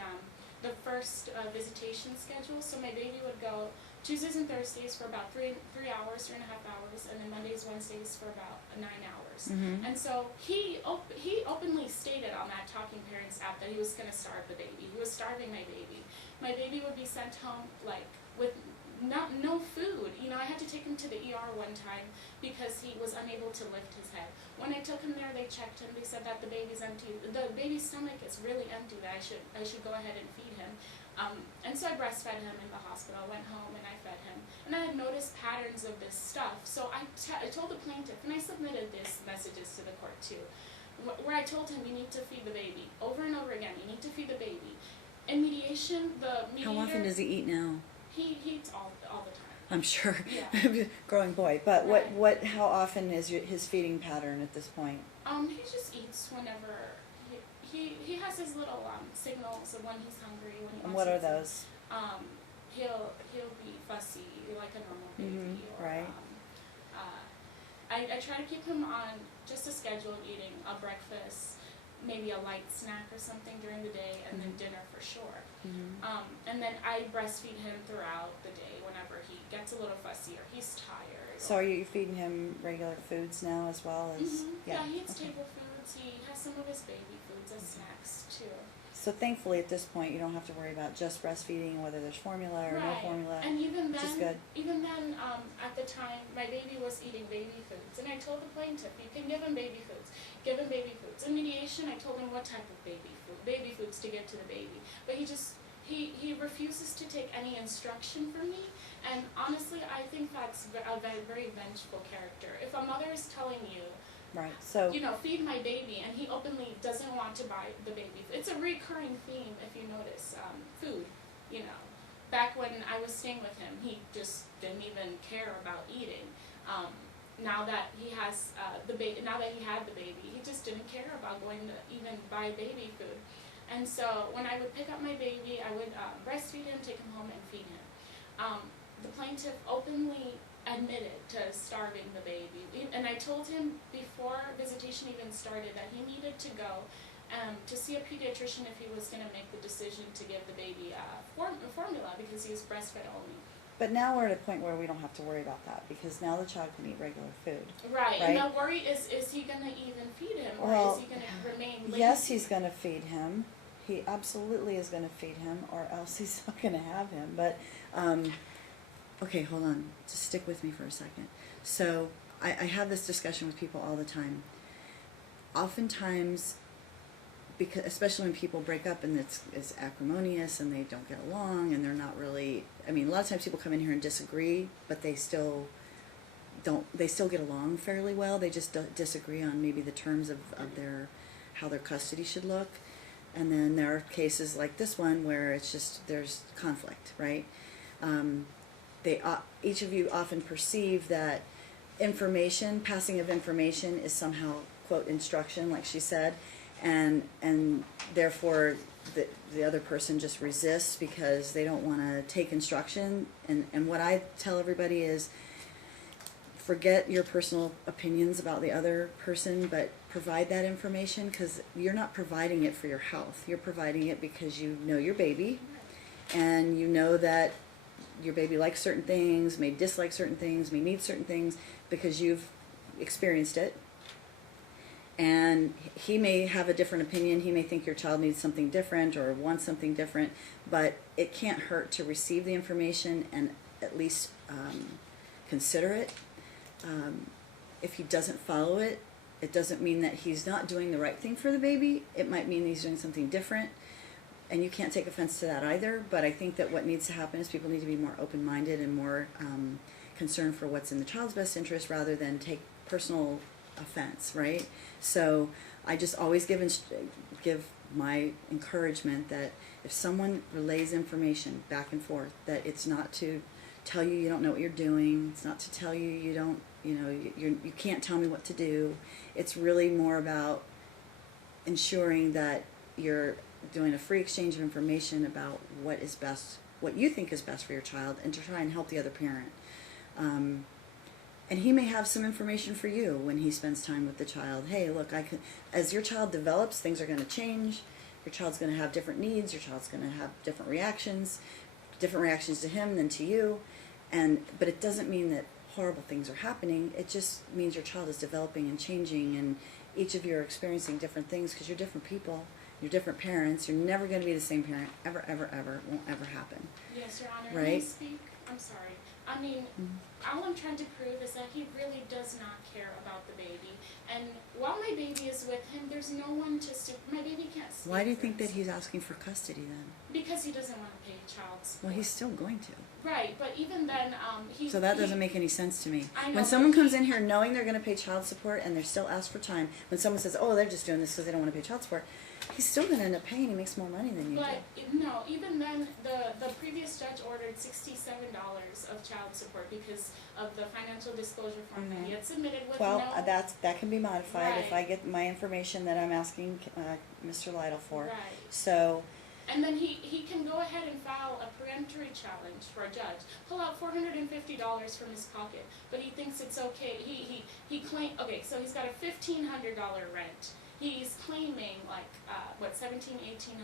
first visitation schedule. So my baby would go Tuesdays and Thursdays for about 3 hours, 3.5 hours, and then Mondays, Wednesdays for about 9 hours. Mm-hmm. And so he openly stated on that Talking Parents app that he was going to starve the baby. He was starving my baby. My baby would be sent home like with no food. I had to take him to the ER one time because he was unable to lift his head. When I took him there, they checked him. They said that the baby's empty. The baby's stomach is really empty. That I should go ahead and feed him. And so I breastfed him in the hospital. Went home and I fed him. And I had noticed patterns of this stuff. So I told the plaintiff, and I submitted these messages to the court too, where I told him, you need to feed the baby over and over again. You need to feed the baby. In mediation, the mediator. How often does he eat now? He eats all the time. I'm sure, Yeah. growing boy. But Right. how often is his feeding pattern at this point? He just eats whenever he has his little signals of when he's hungry, when he And wants what to are eat. those? He'll be fussy like a normal baby. Mhm, Or, right. I try to keep him on just a schedule of eating a breakfast, maybe a light snack or something during the day, and then dinner for sure. Mhm. And then I breastfeed him throughout the day whenever he gets a little fussy or he's tired. So are you feeding him regular foods now as well as? Yeah, he eats okay. table foods. He has some of his baby foods as snacks too. So thankfully at this point you don't have to worry about just breastfeeding and whether there's formula or no formula. And even which is then, good. at the time, my baby was eating baby foods, and I told the plaintiff, you can give him baby foods. Give him baby foods. In mediation, I told him what type of baby foods to give to the baby, but he refuses to take any instruction from me. And honestly, I think that's a very vengeful character. If a mother is telling you, Right. So feed my baby, and he openly doesn't want to buy the baby food. It's a recurring theme, if you notice, food, Back when I was staying with him, he just didn't even care about eating. Now that he has now that he had the baby, he just didn't care about going to even buy baby food. And so when I would pick up my baby, I would breastfeed him, take him home, and feed him. The plaintiff openly admitted to starving the baby, and I told him before visitation even started that he needed to go to see a pediatrician if he was going to make the decision to give the baby formula because he was breastfed only. but now we're at a point where we don't have to worry about that because now the child can eat regular food. Right. And the worry is he going to even feed him, or Well, is he going to remain lazy? Yes, he's going to feed him. He absolutely is going to feed him, or else he's not going to have him. But okay, hold on. Just stick with me for a second. So I have this discussion with people all the time. Oftentimes, because especially when people break up and it's acrimonious and they don't get along and they're not really, I mean, a lot of times people come in here and disagree, but they still get along fairly well. They just disagree on maybe the terms of how their custody should look. And then there are cases like this one where it's just there's conflict, right? Each of you often perceive that passing of information is somehow, quote, instruction, like she said, and therefore the other person just resists because they don't want to take instruction. And what I tell everybody is, forget your personal opinions about the other person, but provide that information, because you're not providing it for your health. You're providing it because you know your baby, and you know that your baby likes certain things, may dislike certain things, may need certain things, because you've experienced it. And he may have a different opinion. He may think your child needs something different or wants something different, but it can't hurt to receive the information and at least consider it. If he doesn't follow it, it doesn't mean that he's not doing the right thing for the baby. It might mean he's doing something different, and you can't take offense to that either. But I think that what needs to happen is people need to be more open-minded and more concerned for what's in the child's best interest rather than take personal offense, right? So I just always give my encouragement that if someone relays information back and forth, that it's not to tell you don't know what you're doing. It's not to tell you you can't tell me what to do. It's really more about ensuring that you're doing a free exchange of information about what is best, what you think is best for your child, and to try and help the other parent. And he may have some information for you when he spends time with the child. Hey, look, as your child develops, things are going to change. Your child's going to have different needs. Your child's going to have different reactions to him than to you. But it doesn't mean that horrible things are happening. It just means your child is developing and changing, and each of you are experiencing different things because you're different people. You're different parents. You're never going to be the same parent. Ever, ever, ever. It won't ever happen. Yes, Your Honor. Right? May I speak? I'm sorry. I mean, all I'm trying to prove is that he really does not care about the baby. And while my baby is with him, there's no one to my baby can't speak. Why do you for think that himself. he's asking for custody then? Because he doesn't want to pay child support. Well, he's still going to. Right, but even then, So that doesn't make any sense to me. I know, When someone comes in here knowing they're going to pay child support and they're still asked for time, when someone says, oh, they're just doing this because they don't want to pay child support, he's still going to end up paying. He makes more money than you do. But no, even then, the previous judge ordered $67 of child support because of the financial disclosure form that he had submitted with Well, no. that can be modified if I Right. get my information that I'm asking Mr. Lytle for. Right. So, And then he can go ahead and file a peremptory challenge for a judge, pull out $450 from his pocket, but he thinks it's okay. He okay, so he's got a $1,500 rent. He's claiming like $1,700–1,800.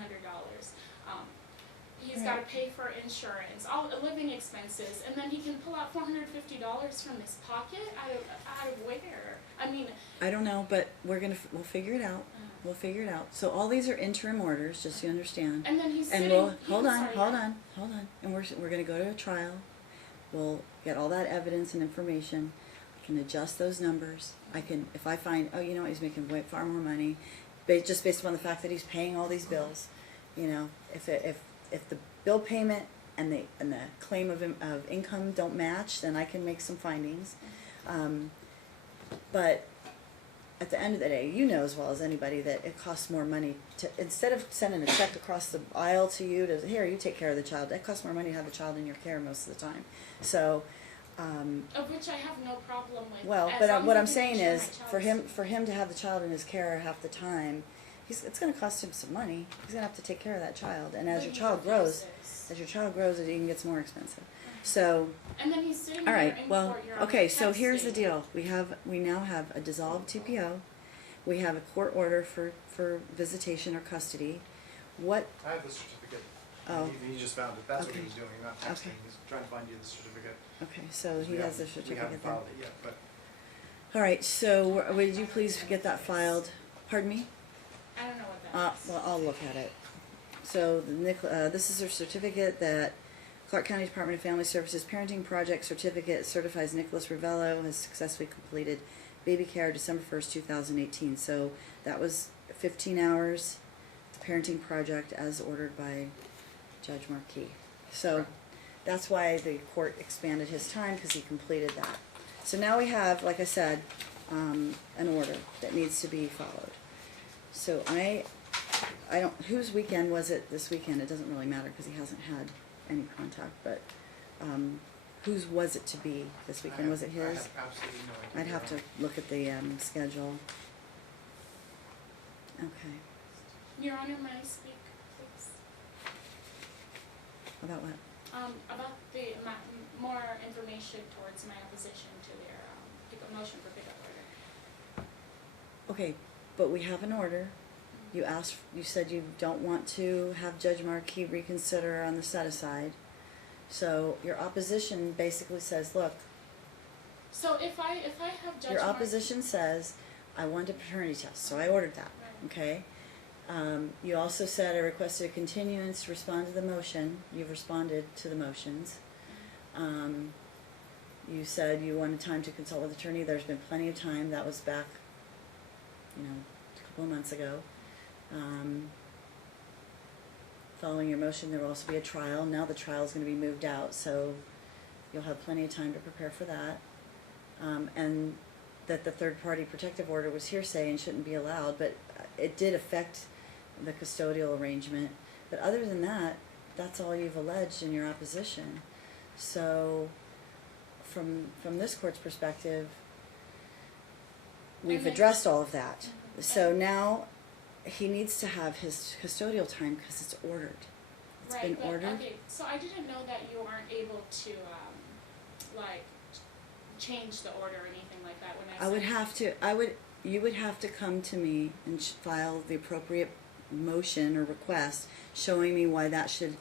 He's got to pay for insurance, all living expenses, and then he can pull out $450 from his pocket out of where? I mean, I don't know, but we'll figure it out. We'll figure it out. So all these are interim orders, just so you understand. and then he's And sitting. we'll hold on. And we're going to go to a trial. We'll get all that evidence and information. I can adjust those numbers. I can, if I find, oh, you know what, he's making far more money, just based upon the fact that he's paying all these bills. You know, if the bill payment and the claim of income don't match, then I can make some findings. But at the end of the day, you know as well as anybody that it costs more money to, instead of sending a check across the aisle to you to, here, you take care of the child, it costs more money to have the child in your care most of the time. So, Of which I have no problem with. well, as but long what as I'm I saying make sure is, my for child's- him to have the child in his care half the time, it's going to cost him some money. He's going to have to take care of that child, and as But your he child grows, refuses. it even gets more expensive. So, And then he's sitting all there right. in Well, court, Your Honor, okay. So here's the texting. deal. We now have a dissolved TPO. We have a court order for visitation or custody. What? I have the certificate. Oh. He just found it. That's what Okay. he was doing, not texting. Okay. He's trying to find you the certificate. Okay. So he We has the haven't- We certificate haven't there. filed it yet, but All right. So would you please get that filed? Pardon me. I don't know what that is. Well, I'll look at it. So this is a certificate that Clark County Department of Family Services Parenting Project Certificate certifies Nicholas Revello has successfully completed baby care December 1st, 2018. So that was 15 hours, parenting project as ordered by Judge Marquis. So that's why the court expanded his time, because he completed that. So now we have, like I said, an order that needs to be followed. So I don't, whose weekend was it this weekend? It doesn't really matter because he hasn't had any contact, but whose was it to be this weekend? Was it I his? have absolutely no idea. I'd have to look at the schedule. Okay. Your Honor, may I speak, please? About what? About more information towards my opposition to their motion for pickup order. Okay, but we have an order. You said you don't want to have Judge Marquis reconsider on the set aside. So your opposition basically says, look, So if I have Judge your Mark- opposition says, I want a paternity test, so I ordered that, Right. okay? You also said I requested a continuance to respond to the motion. You've responded to the motions. You said you wanted time to consult with attorney. There's been plenty of time. That was back, a couple of months ago. Following your motion, there will also be a trial. Now the trial is going to be moved out, so you'll have plenty of time to prepare for that. And that the third-party protective order was hearsay and shouldn't be allowed, but it did affect the custodial arrangement. But other than that, that's all you've alleged in your opposition. So, from this court's perspective, we've And then- addressed all of that. Mhm. So now, he needs to have his custodial time because it's ordered. It's Right, been but, ordered. Okay, so I didn't know that you aren't able to change the order or anything like that when You would have to come to me and file the appropriate motion or request showing me why that should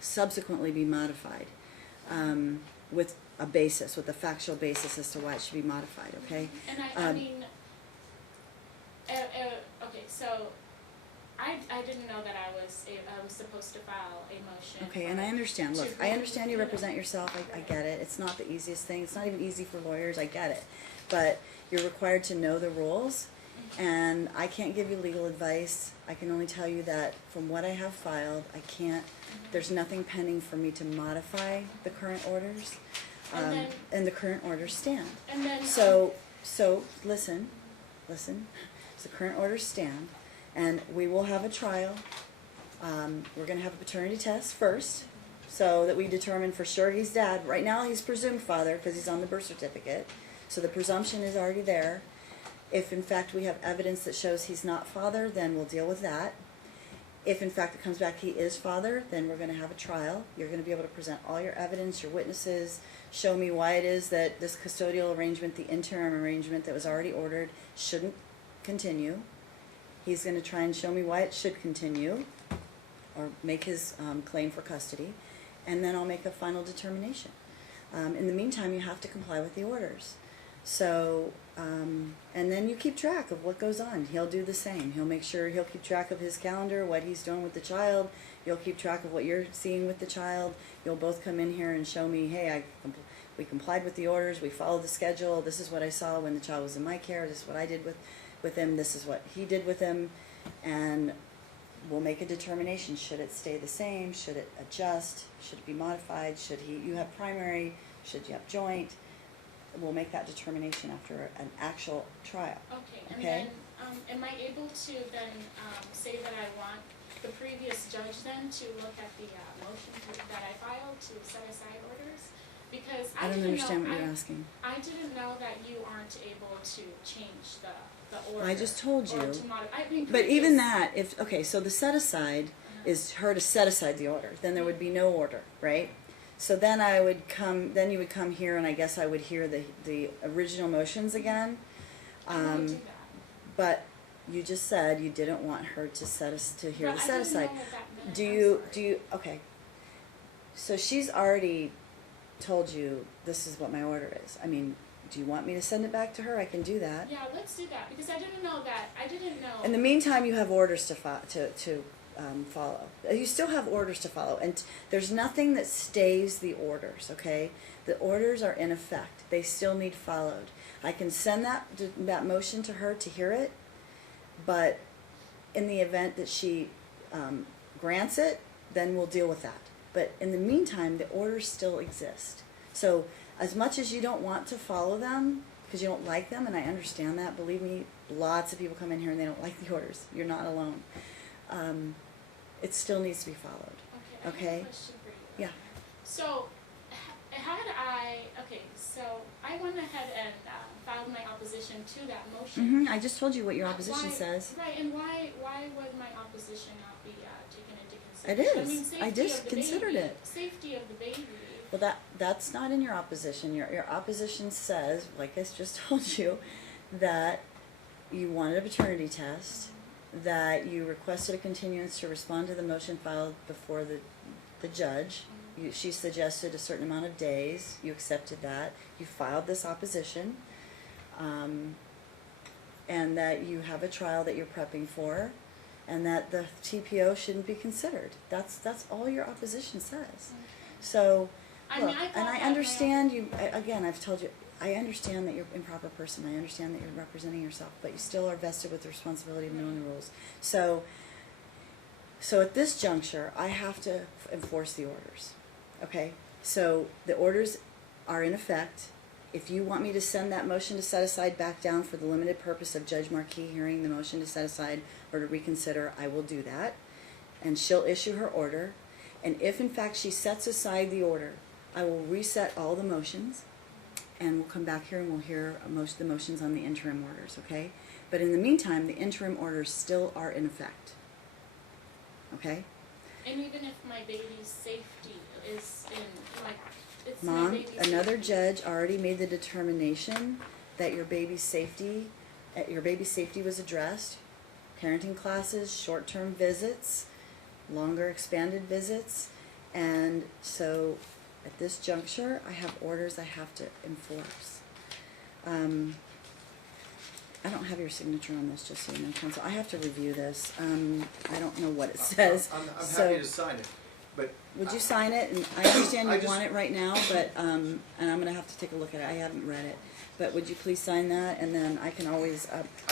subsequently be modified, with a basis, with a factual basis as to why it should be modified, okay? And I mean, okay, so I didn't know that I was supposed to file a motion. Okay, and I understand, look, to I understand you remove- represent yourself, I get it, it's not the easiest thing, it's not even easy for lawyers, I get it. But you're required to know the rules, and I can't give you legal advice, I can only tell you that from what I have filed, I can't, there's nothing pending for me to modify the current orders, And then- and the current orders stand. And then So listen, so the current orders stand, and we will have a trial. We're gonna have a paternity test first, so that we determine for sure he's dad. Right now, he's presumed father, because he's on the birth certificate, so the presumption is already there. If in fact we have evidence that shows he's not father, then we'll deal with that. if in fact it comes back he is father, then we're gonna have a trial. You're gonna be able to present all your evidence, your witnesses, show me why it is that this custodial arrangement, the interim arrangement that was already ordered, shouldn't continue. He's gonna try and show me why it should continue, or make his claim for custody, and then I'll make a final determination. In the meantime, you have to comply with the orders. So, and then you keep track of what goes on. He'll do the same. He'll make sure he'll keep track of his calendar, what he's doing with the child. You'll keep track of what you're seeing with the child. You'll both come in here and show me, hey, we complied with the orders, we followed the schedule, this is what I saw when the child was in my care, this is what I did with him, this is what he did with him, and we'll make a determination. Should it stay the same? Should it adjust? Should it be modified? Should you have primary? Should you have joint? We'll make that determination after an actual trial. Okay, and Okay. then, am I able to then, say that I want the previous judge then to look at the, motion that I filed to set aside orders? Because I don't understand what you're asking. I didn't know that you aren't able to change the order. I just told Or you. to modify, I mean, But even previous- that, okay, so the set aside is her to set aside the order. Then there would be no order, right? So then then you would come here, and I guess I would hear the original motions again. I don't do that. But you just said you didn't want her to hear But the set I aside. didn't know what that meant. Do I'm you, sorry. okay. So she's already told you this is what my order is. I mean, do you want me to send it back to her? I can do that. Yeah, let's do that, because I didn't know that, I didn't know. In the meantime, you have orders to follow. You still have orders to follow, and there's nothing that stays the orders, okay? The orders are in effect. They still need followed. I can send that motion to her to hear it, but in the event that she grants it, then we'll deal with that. But in the meantime, the orders still exist. So as much as you don't want to follow them, because you don't like them, and I understand that, believe me, lots of people come in here and they don't like the orders. You're not alone. It still needs to be followed. Okay, I have Okay. a question for you. Yeah. So, so I went ahead and filed my opposition to that motion. I just told you what your opposition Why- says. Right, and why would my opposition not be taken into It consideration? I mean, is. I safety just of the considered baby, it. Safety of the baby. Well, that's not in your opposition. Your opposition says, like I just told you, that you wanted a paternity test, that you requested a continuance to respond to the motion filed before the judge. She suggested a certain amount of days. You accepted that. You filed this opposition, and that you have a trial that you're prepping for, and that the TPO shouldn't be considered. That's all your opposition says. So, I look, mean, I thought and I that understand you. Again, I've told you. I understand that you're an improper person. I understand that you're representing yourself, but you still are vested with the responsibility of knowing the rules. So at this juncture, I have to enforce the orders. Okay? So the orders are in effect. If you want me to send that motion to set aside back down for the limited purpose of Judge Marquis hearing the motion to set aside or to reconsider, I will do that. And she'll issue her order. And if in fact she sets aside the order, I will reset all the motions, and we'll come back here and we'll hear the motions on the interim orders, okay? But in the meantime, the interim orders still are in effect. Okay? And even if my baby's safety is in, like, it's my Mom, baby's another safety. judge already made the determination that your baby's safety was addressed. Parenting classes, short-term visits, longer expanded visits, and so at this juncture, I have orders I have to enforce. I don't have your signature on this, just so you know, counsel. I have to review this. I don't know what it says. I'm So- happy to sign it, but. Would you sign it? And I understand I you just- want it right now, but, and I'm gonna have to take a look at it. I haven't read it. But would you please sign that, and then I can always,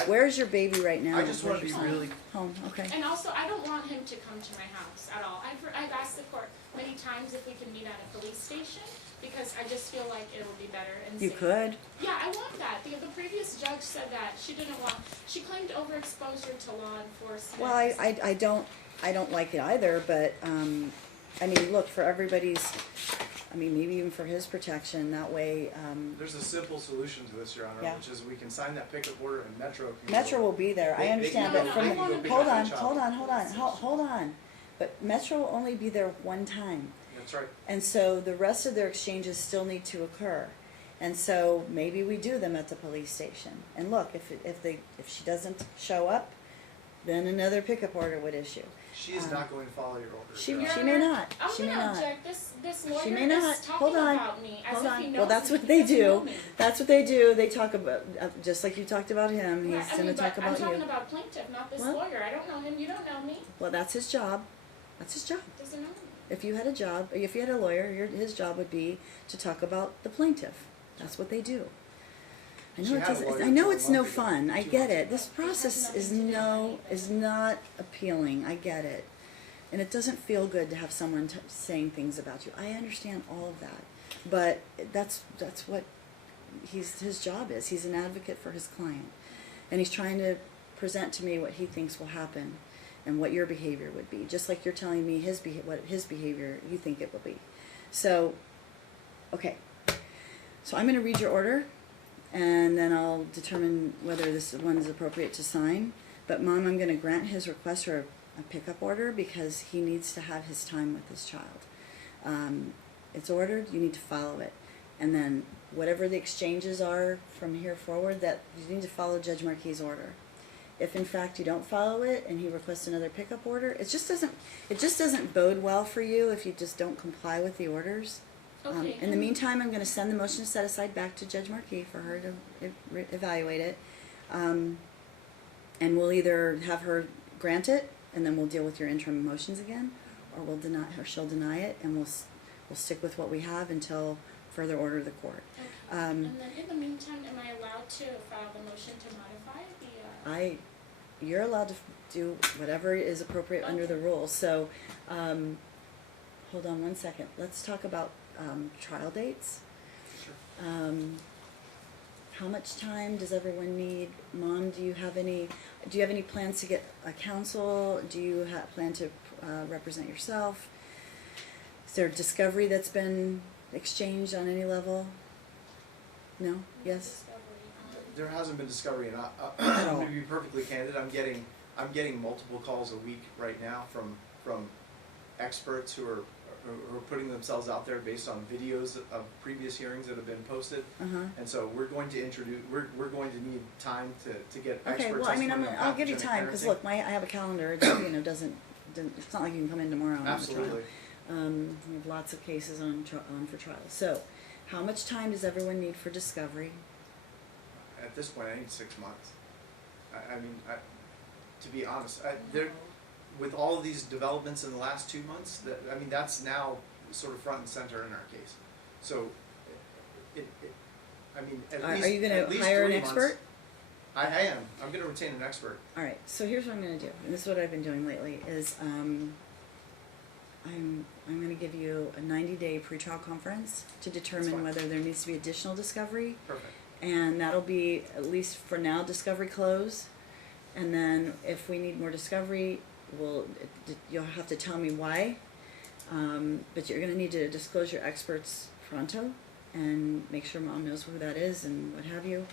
where's your baby right now? I just wanna Where's be your son? really, Home, okay. And also, I don't want him to come to my house at all. I've asked the court many times if we can meet at a police station, because I just feel like it would be better and You safer. could. Yeah, I want that. The previous judge said that she didn't want, she claimed overexposure to law enforcement. Well, I don't like it either, but, I mean, look, for everybody's, I mean, maybe even for his protection, that way, There's a simple solution to this, Your Honor, Yeah. which is we can sign that pickup order and Metro can Metro go. will be there, I They- understand, they but can- from No, the, no, I wanna pick hold up on, the child. hold on. But Metro will only be there one time, That's right. and so the rest of their exchanges still need to occur. And so maybe we do them at the police station. And look, if she doesn't show up, then another pickup order would issue. She is not going to follow your orders. She- Your Your she may Honor, not. I'm She may gonna not. object. This lawyer may not. is Hold talking on. about me as Hold if on. he knows Well, that's me. what He they doesn't know do. me. That's what they do. They talk about, just like you talked about him, Right, he's I gonna mean, talk but about I'm talking you. about plaintiff, not this Well- lawyer. I don't know him. You don't know me. Well, that's his job. That's his job. Doesn't know me. If you had a job, if you had a lawyer, his job would be to talk about the plaintiff. That's what they do. I She know, had a lawyer I know till a it's no month ago, fun. I 2 get months it. ago. This process is nothing to do with anything. is not appealing. I get it. And it doesn't feel good to have someone saying things about you. I understand all of that. But that's what his job is. He's an advocate for his client. And he's trying to present to me what he thinks will happen and what your behavior would be. Just like you're telling me what his behavior you think it will be. So, okay. So I'm going to read your order, and then I'll determine whether this one is appropriate to sign. But Mom, I'm going to grant his request for a pickup order because he needs to have his time with his child. It's ordered, you need to follow it. And then whatever the exchanges are from here forward, that you need to follow Judge Marquis' order. If in fact you don't follow it and he requests another pickup order, it just doesn't bode well for you if you just don't comply with the orders. Okay. In the meantime, I'm going to send the motion to set aside back to Judge Marquis for her to evaluate it. And we'll either have her grant it, and then we'll deal with your interim motions again, or we'll deny, or she'll deny it, and we'll stick with what we have until further order of the court. Okay. And then in the meantime, am I allowed to file the motion to modify the? You're allowed to do whatever is appropriate under the rules. So, hold on one second. Let's talk about trial dates. Sure. How much time does everyone need? Mom, do you have any plans to get a counsel? Do you plan to represent yourself? Is there discovery that's been exchanged on any level? No? Yes? There hasn't been discovery, and At I'm all. going to be perfectly candid. I'm getting multiple calls a week right now from experts who are putting themselves out there based on videos of previous hearings that have been posted. Uh-huh. And so we're going to we're going to need time to get expert Okay, testimony. well, I mean, on I'll give you pathogenic time, because parenting. look, I have a calendar, it doesn't, it's not like you can come in tomorrow and have a trial. Absolutely. We have lots of cases on for trial. So, how much time does everyone need for discovery? At this point, I need 6 months. To be honest, with all of these developments in the last 2 months, that's now sort of front and center in our case. So, Are you going to hire an expert? I am. I'm going to retain an expert. All right. So here's what I'm going to do, and this is what I've been doing lately. Is I'm going to give you a 90-day pretrial conference to determine fine. whether there needs to be additional discovery, Perfect. and that'll be, at least for now, discovery close. And then if we need more discovery, you'll have to tell me why. But you're going to need to disclose your experts pronto and make sure Mom knows who that is and what have you.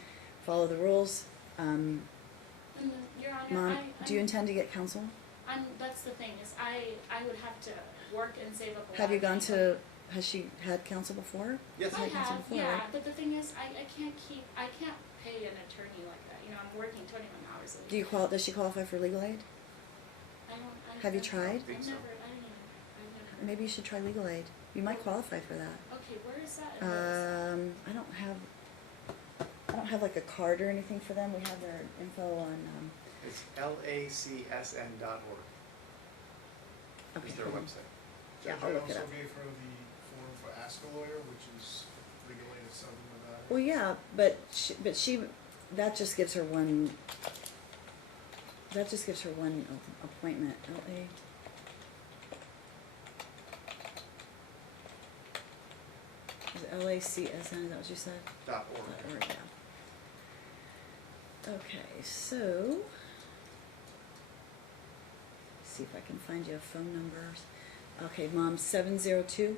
Follow the rules. And then, Your Honor, Mom, do you intend to get counsel? That's the thing, is I would have to work and save up a lot Have you of gone money. to, has she had counsel before? Yes. I had counsel have, before, yeah, right? but the thing is, I can't pay an attorney like that, I'm working 21 hours a week. Does she qualify for legal aid? Have you tried? think I've so. never. Maybe you should try legal aid. You might qualify for that. Okay, where is that? And where is that? I don't have like a card or anything for them. We have their info on, It's lacsn.org. okay. Is their hold on. website. Yeah, Judge, I'll I look it also up. gave her the form for Ask a Lawyer, which is legal aid at something about it. Well, yeah, but she, that just gives her one, appointment. LA. Is it LACSN, is that what you said? .org. Or, yeah. Okay, so, see if I can find you a phone number. Okay, Mom, 702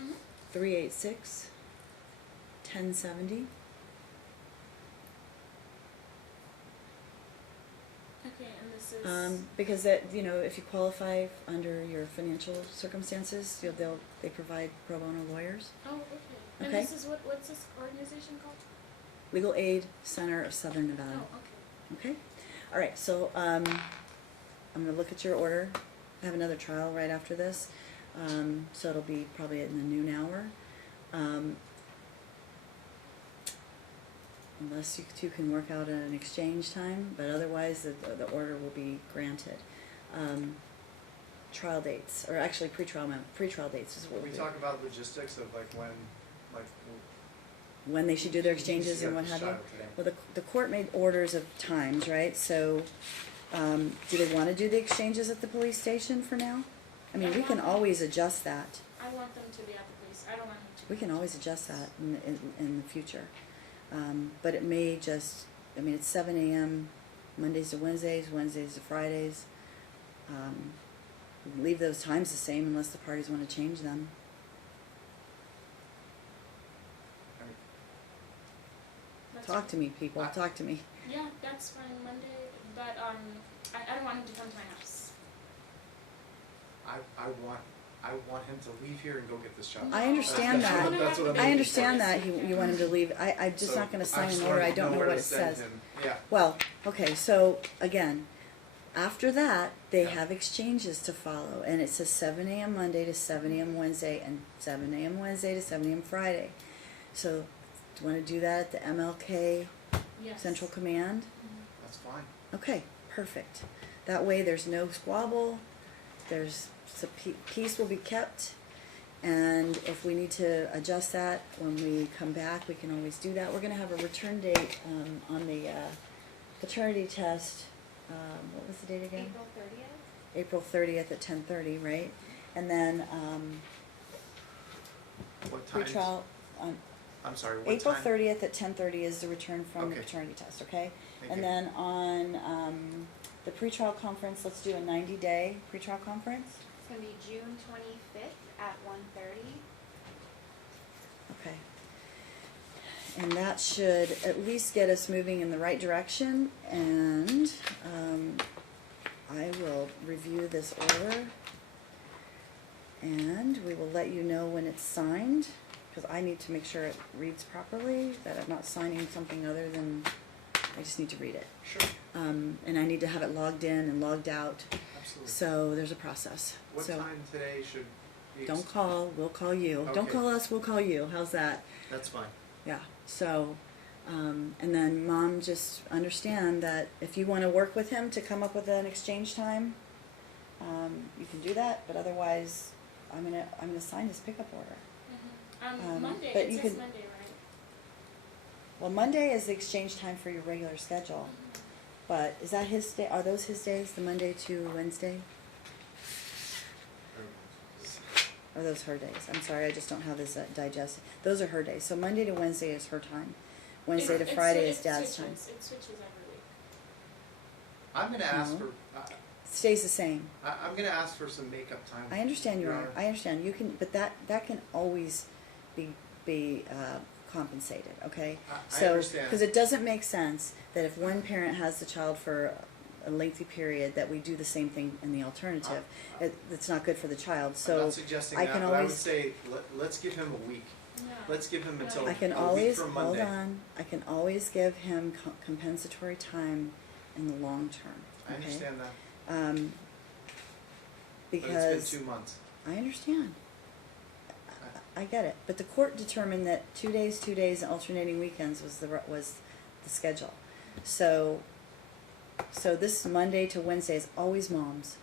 Mhm. 386-1070. Okay, and this is. Because that, you know, if you qualify under your financial circumstances, they provide pro bono lawyers. Oh, okay. And Okay. this is what's this organization called? Legal Aid Center of Southern Nevada. Oh, okay. Okay? All right, so I'm going to look at your order. I have another trial right after this, so it'll be probably in the noon hour. Unless you two can work out an exchange time, but otherwise the order will be granted. Trial dates, or actually pre-trial dates is what We we talk about logistics of like when they should do their exchanges and what have you. Well, the court made orders of times, right? So, do they want to do the exchanges at the police station for now? I mean, we can always adjust that. I want them to be at the police. I don't want him to. We can always adjust that in the future. But it may just, I mean, it's 7 a.m. Mondays to Wednesdays, Wednesdays to Fridays. Leave those times the same unless the parties want to change them. That's Talk to fine. me, people. Talk to me. Yeah, that's fine. Monday, but I don't want him to come to my house. I want him to leave here and go get this job. I understand That's that. what I'm I looking understand for. that you want him to leave. I'm just So, not going to I sign just an order. wanted I to don't know where what to it send says. him. Yeah. Well, okay, so again, after that, they Yeah. have exchanges to follow, and it says 7 a.m. Monday to 7 a.m. Wednesday, and 7 a.m. Wednesday to 7 a.m. Friday. So, do you want to do that at the MLK Yes. Central Command? That's fine. Okay, perfect. That way, there's no squabble. Peace will be kept. And if we need to adjust that when we come back, we can always do that. We're going to have a return date on the paternity test. What was the date again? April 30th. April 30th at 10:30, right? And then What time? pretrial I'm sorry. What April time? 30th at 10:30 is the return from the Okay. paternity test. Okay. Thank And you. then on the pretrial conference, let's do a 90-day pretrial conference. It's gonna be June 25th at 1:30. Okay. And that should at least get us moving in the right direction, and I will review this order, and we will let you know when it's signed, because I need to make sure it reads properly, that I'm not signing something other than, I just need to read it. Sure. And I need to have it logged in and logged out, Absolutely. so there's a process. What So time today should be? don't call, we'll call you. Don't Okay. call us, we'll call you. How's that? That's fine. Yeah, so, and then Mom, just understand that if you want to work with him to come up with an exchange time, you can do that, but otherwise, I'm gonna sign his pickup order. Monday, but it you says could- Monday, right? Well, Monday is the exchange time for your regular schedule, but is that his day, are those his days, the Monday to Wednesday? Or are those her days? I'm sorry, I just don't have this digested. Those are her days, so Monday to Wednesday is her time. Wednesday to Friday is Dad's time. It switches every week. I'm gonna ask No. for. Stays the same. I'm gonna ask for some makeup time. I understand you Your are. Honor. I understand. You can, but that can always be compensated. Okay. I understand. because it doesn't make sense that if one parent has the child for a lengthy period, that we do the same thing in the alternative. It's not good for the child. I'm So not suggesting I that, can but I would always- say let's give him a week. Yeah. Let's give him until I can a always week from hold Monday. on. I can always give him compensatory time in the long term. I Okay? understand that, but Because it's been 2 months. I understand. I get it, but the court determined that 2 days, and alternating weekends was the schedule. So this Monday to Wednesday is always Mom's.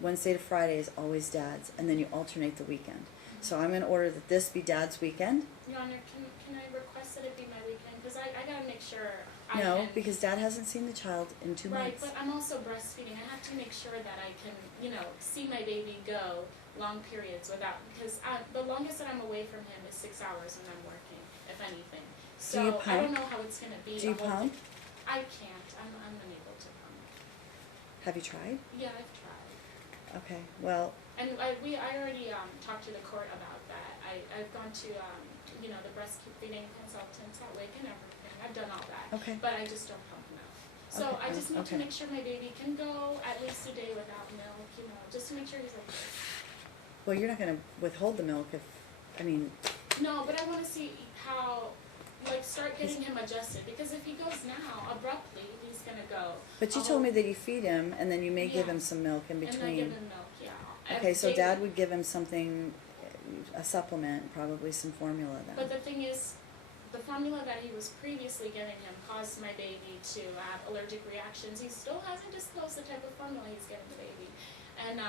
Wednesday to Friday is always Dad's, and then you alternate the weekend. So I'm going to order that this be Dad's weekend. Your Honor, can I request that it be my weekend? Because I gotta make sure I No, can. because Dad hasn't seen the child in 2 Right, months. but I'm also breastfeeding. I have to make sure that I can, see my baby go long periods without, because the longest that I'm away from him is 6 hours when I'm working, if anything. So you I pump? don't know how it's gonna be. Do you the whole pump? thing. I can't. I'm unable to pump. Have you tried? Yeah, I've tried. Okay, well, And I already, talked to the court about that. I've gone to, the breastfeeding consultants at Wake and everything. I've done all that. okay, But I just don't pump milk. So Okay, I just need to okay. make sure my baby can go at least a day without milk, just to make sure he's okay. well, you're not gonna withhold the milk if, I mean, No, but I wanna see how, start getting him adjusted, because if he goes now abruptly, he's gonna go. but you a told me whole- that you feed him and then you may give Yeah. him some milk in And I give between. him milk, yeah. Okay, so Daily. dad would give him something, a supplement, probably some formula then. But the thing is, the formula that he was previously giving him caused my baby to have allergic reactions. He still hasn't disclosed the type of formula he's giving the baby. And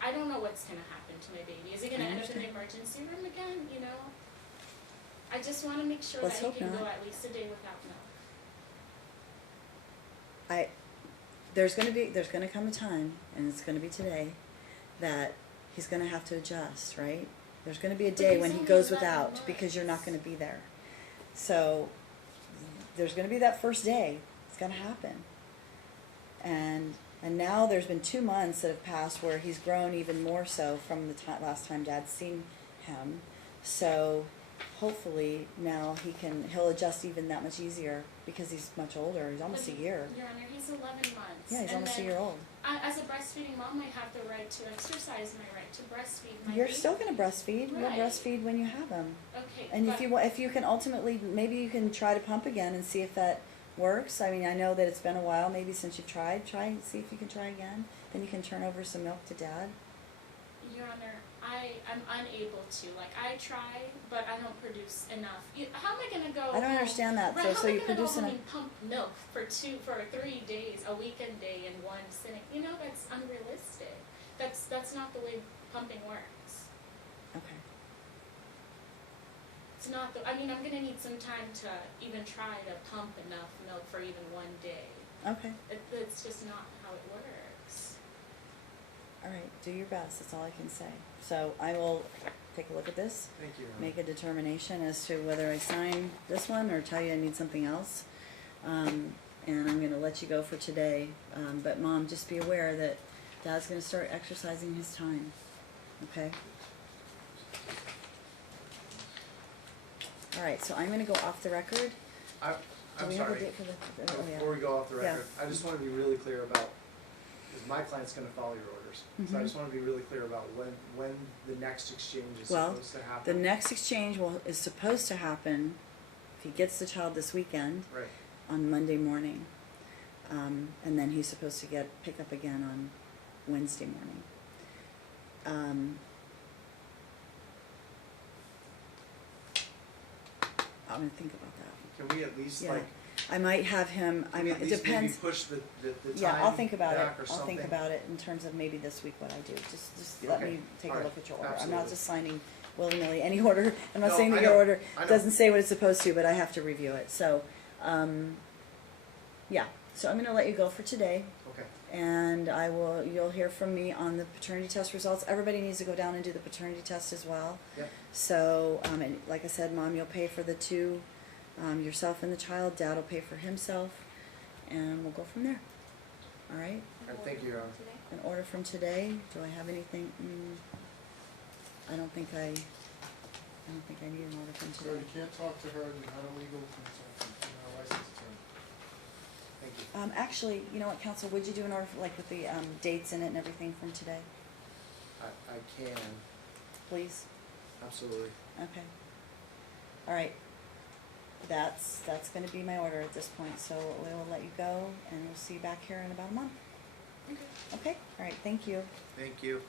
I don't know what's gonna happen to my baby. Is he gonna I end up in the understand. emergency room again, I just wanna make sure Let's that hope he can not. go at least a day without milk. There's gonna come a time, and it's gonna be today, that he's gonna have to adjust, right? There's gonna be a day he's when he only goes 11 without, because you're not months. gonna be there. So, there's gonna be that first day, it's gonna happen. And now there's been 2 months that have passed where he's grown even more so from the last time Dad's seen him. So, hopefully now he'll adjust even that much easier, because he's much older, he's almost a But year. Your Honor, he's 11 months. Yeah, he's And almost a then year old. As a breastfeeding mom, I have the right to exercise my right to breastfeed my You're baby. still gonna breastfeed. You'll Right. breastfeed when you have them. Okay, And but if you can ultimately, maybe you can try to pump again and see if that works. I mean, I know that it's been a while maybe since you've tried. Try and see if you can try again. Then you can turn over some milk to Dad. Your Honor, I'm unable to. I try, but I don't produce enough. How am I gonna go I don't home? understand that. Right, So how am I you gonna produce go home enough. and pump milk for 3 days, a weekend day in one sitting? That's unrealistic. That's not the way pumping works. Okay. It's not I'm gonna need some time to even try to pump enough milk for even one day. Okay. It's just not how it works. All right. Do your best. That's all I can say. So I will take a look at this, Thank you, Your Honor. make a determination as to whether I sign this one or tell you I need something else. And I'm gonna let you go for today. But Mom, just be aware that Dad's gonna start exercising his time. Okay? All right, so I'm gonna go off the record. Do I'm we have a sorry. date for the? Oh, yeah. Before we go off the Yeah. record, I just want to be really clear about, because my client's going to follow your orders. So I Mhm. just want to be really clear about when the next exchange is Well, supposed to The happen. next exchange is supposed to happen, if he gets the child this weekend, Right. on Monday morning. And then he's supposed to pick up again on Wednesday morning. I'm gonna think about that. Can we at least Yeah. I might have him, can we at it least maybe depends. push the time Yeah, I'll think about it. back or I'll something? think about it in terms of maybe this week what I do. Just let Okay. me take a All right. look at your order. I'm Absolutely. not just signing willy-nilly any order. I'm not No, saying that I your know. order I know. doesn't say what it's supposed to, but I have to review it. So, yeah. So I'm gonna let you go for today, Okay. and you'll hear from me on the paternity test results. Everybody needs to go down and do the paternity test as well. Yep. So, and like I said, Mom, you'll pay for the two, yourself and the child. Dad will pay for himself, and we'll go from there. All right? All right, thank you, Your Honor. Today? An order from today. Do I have anything? I don't think I need an order from So today. you can't talk to her, you're not a legal consultant, you're not a licensed attorney. Thank you. Actually, you know what, Counsel? Would you do an order with the dates in it and everything from today, I can, please? absolutely. Okay. All right. That's going to be my order at this point. So we will let you go, and we'll see you back here in about a month. Okay. Okay. All right. Thank you. Thank you.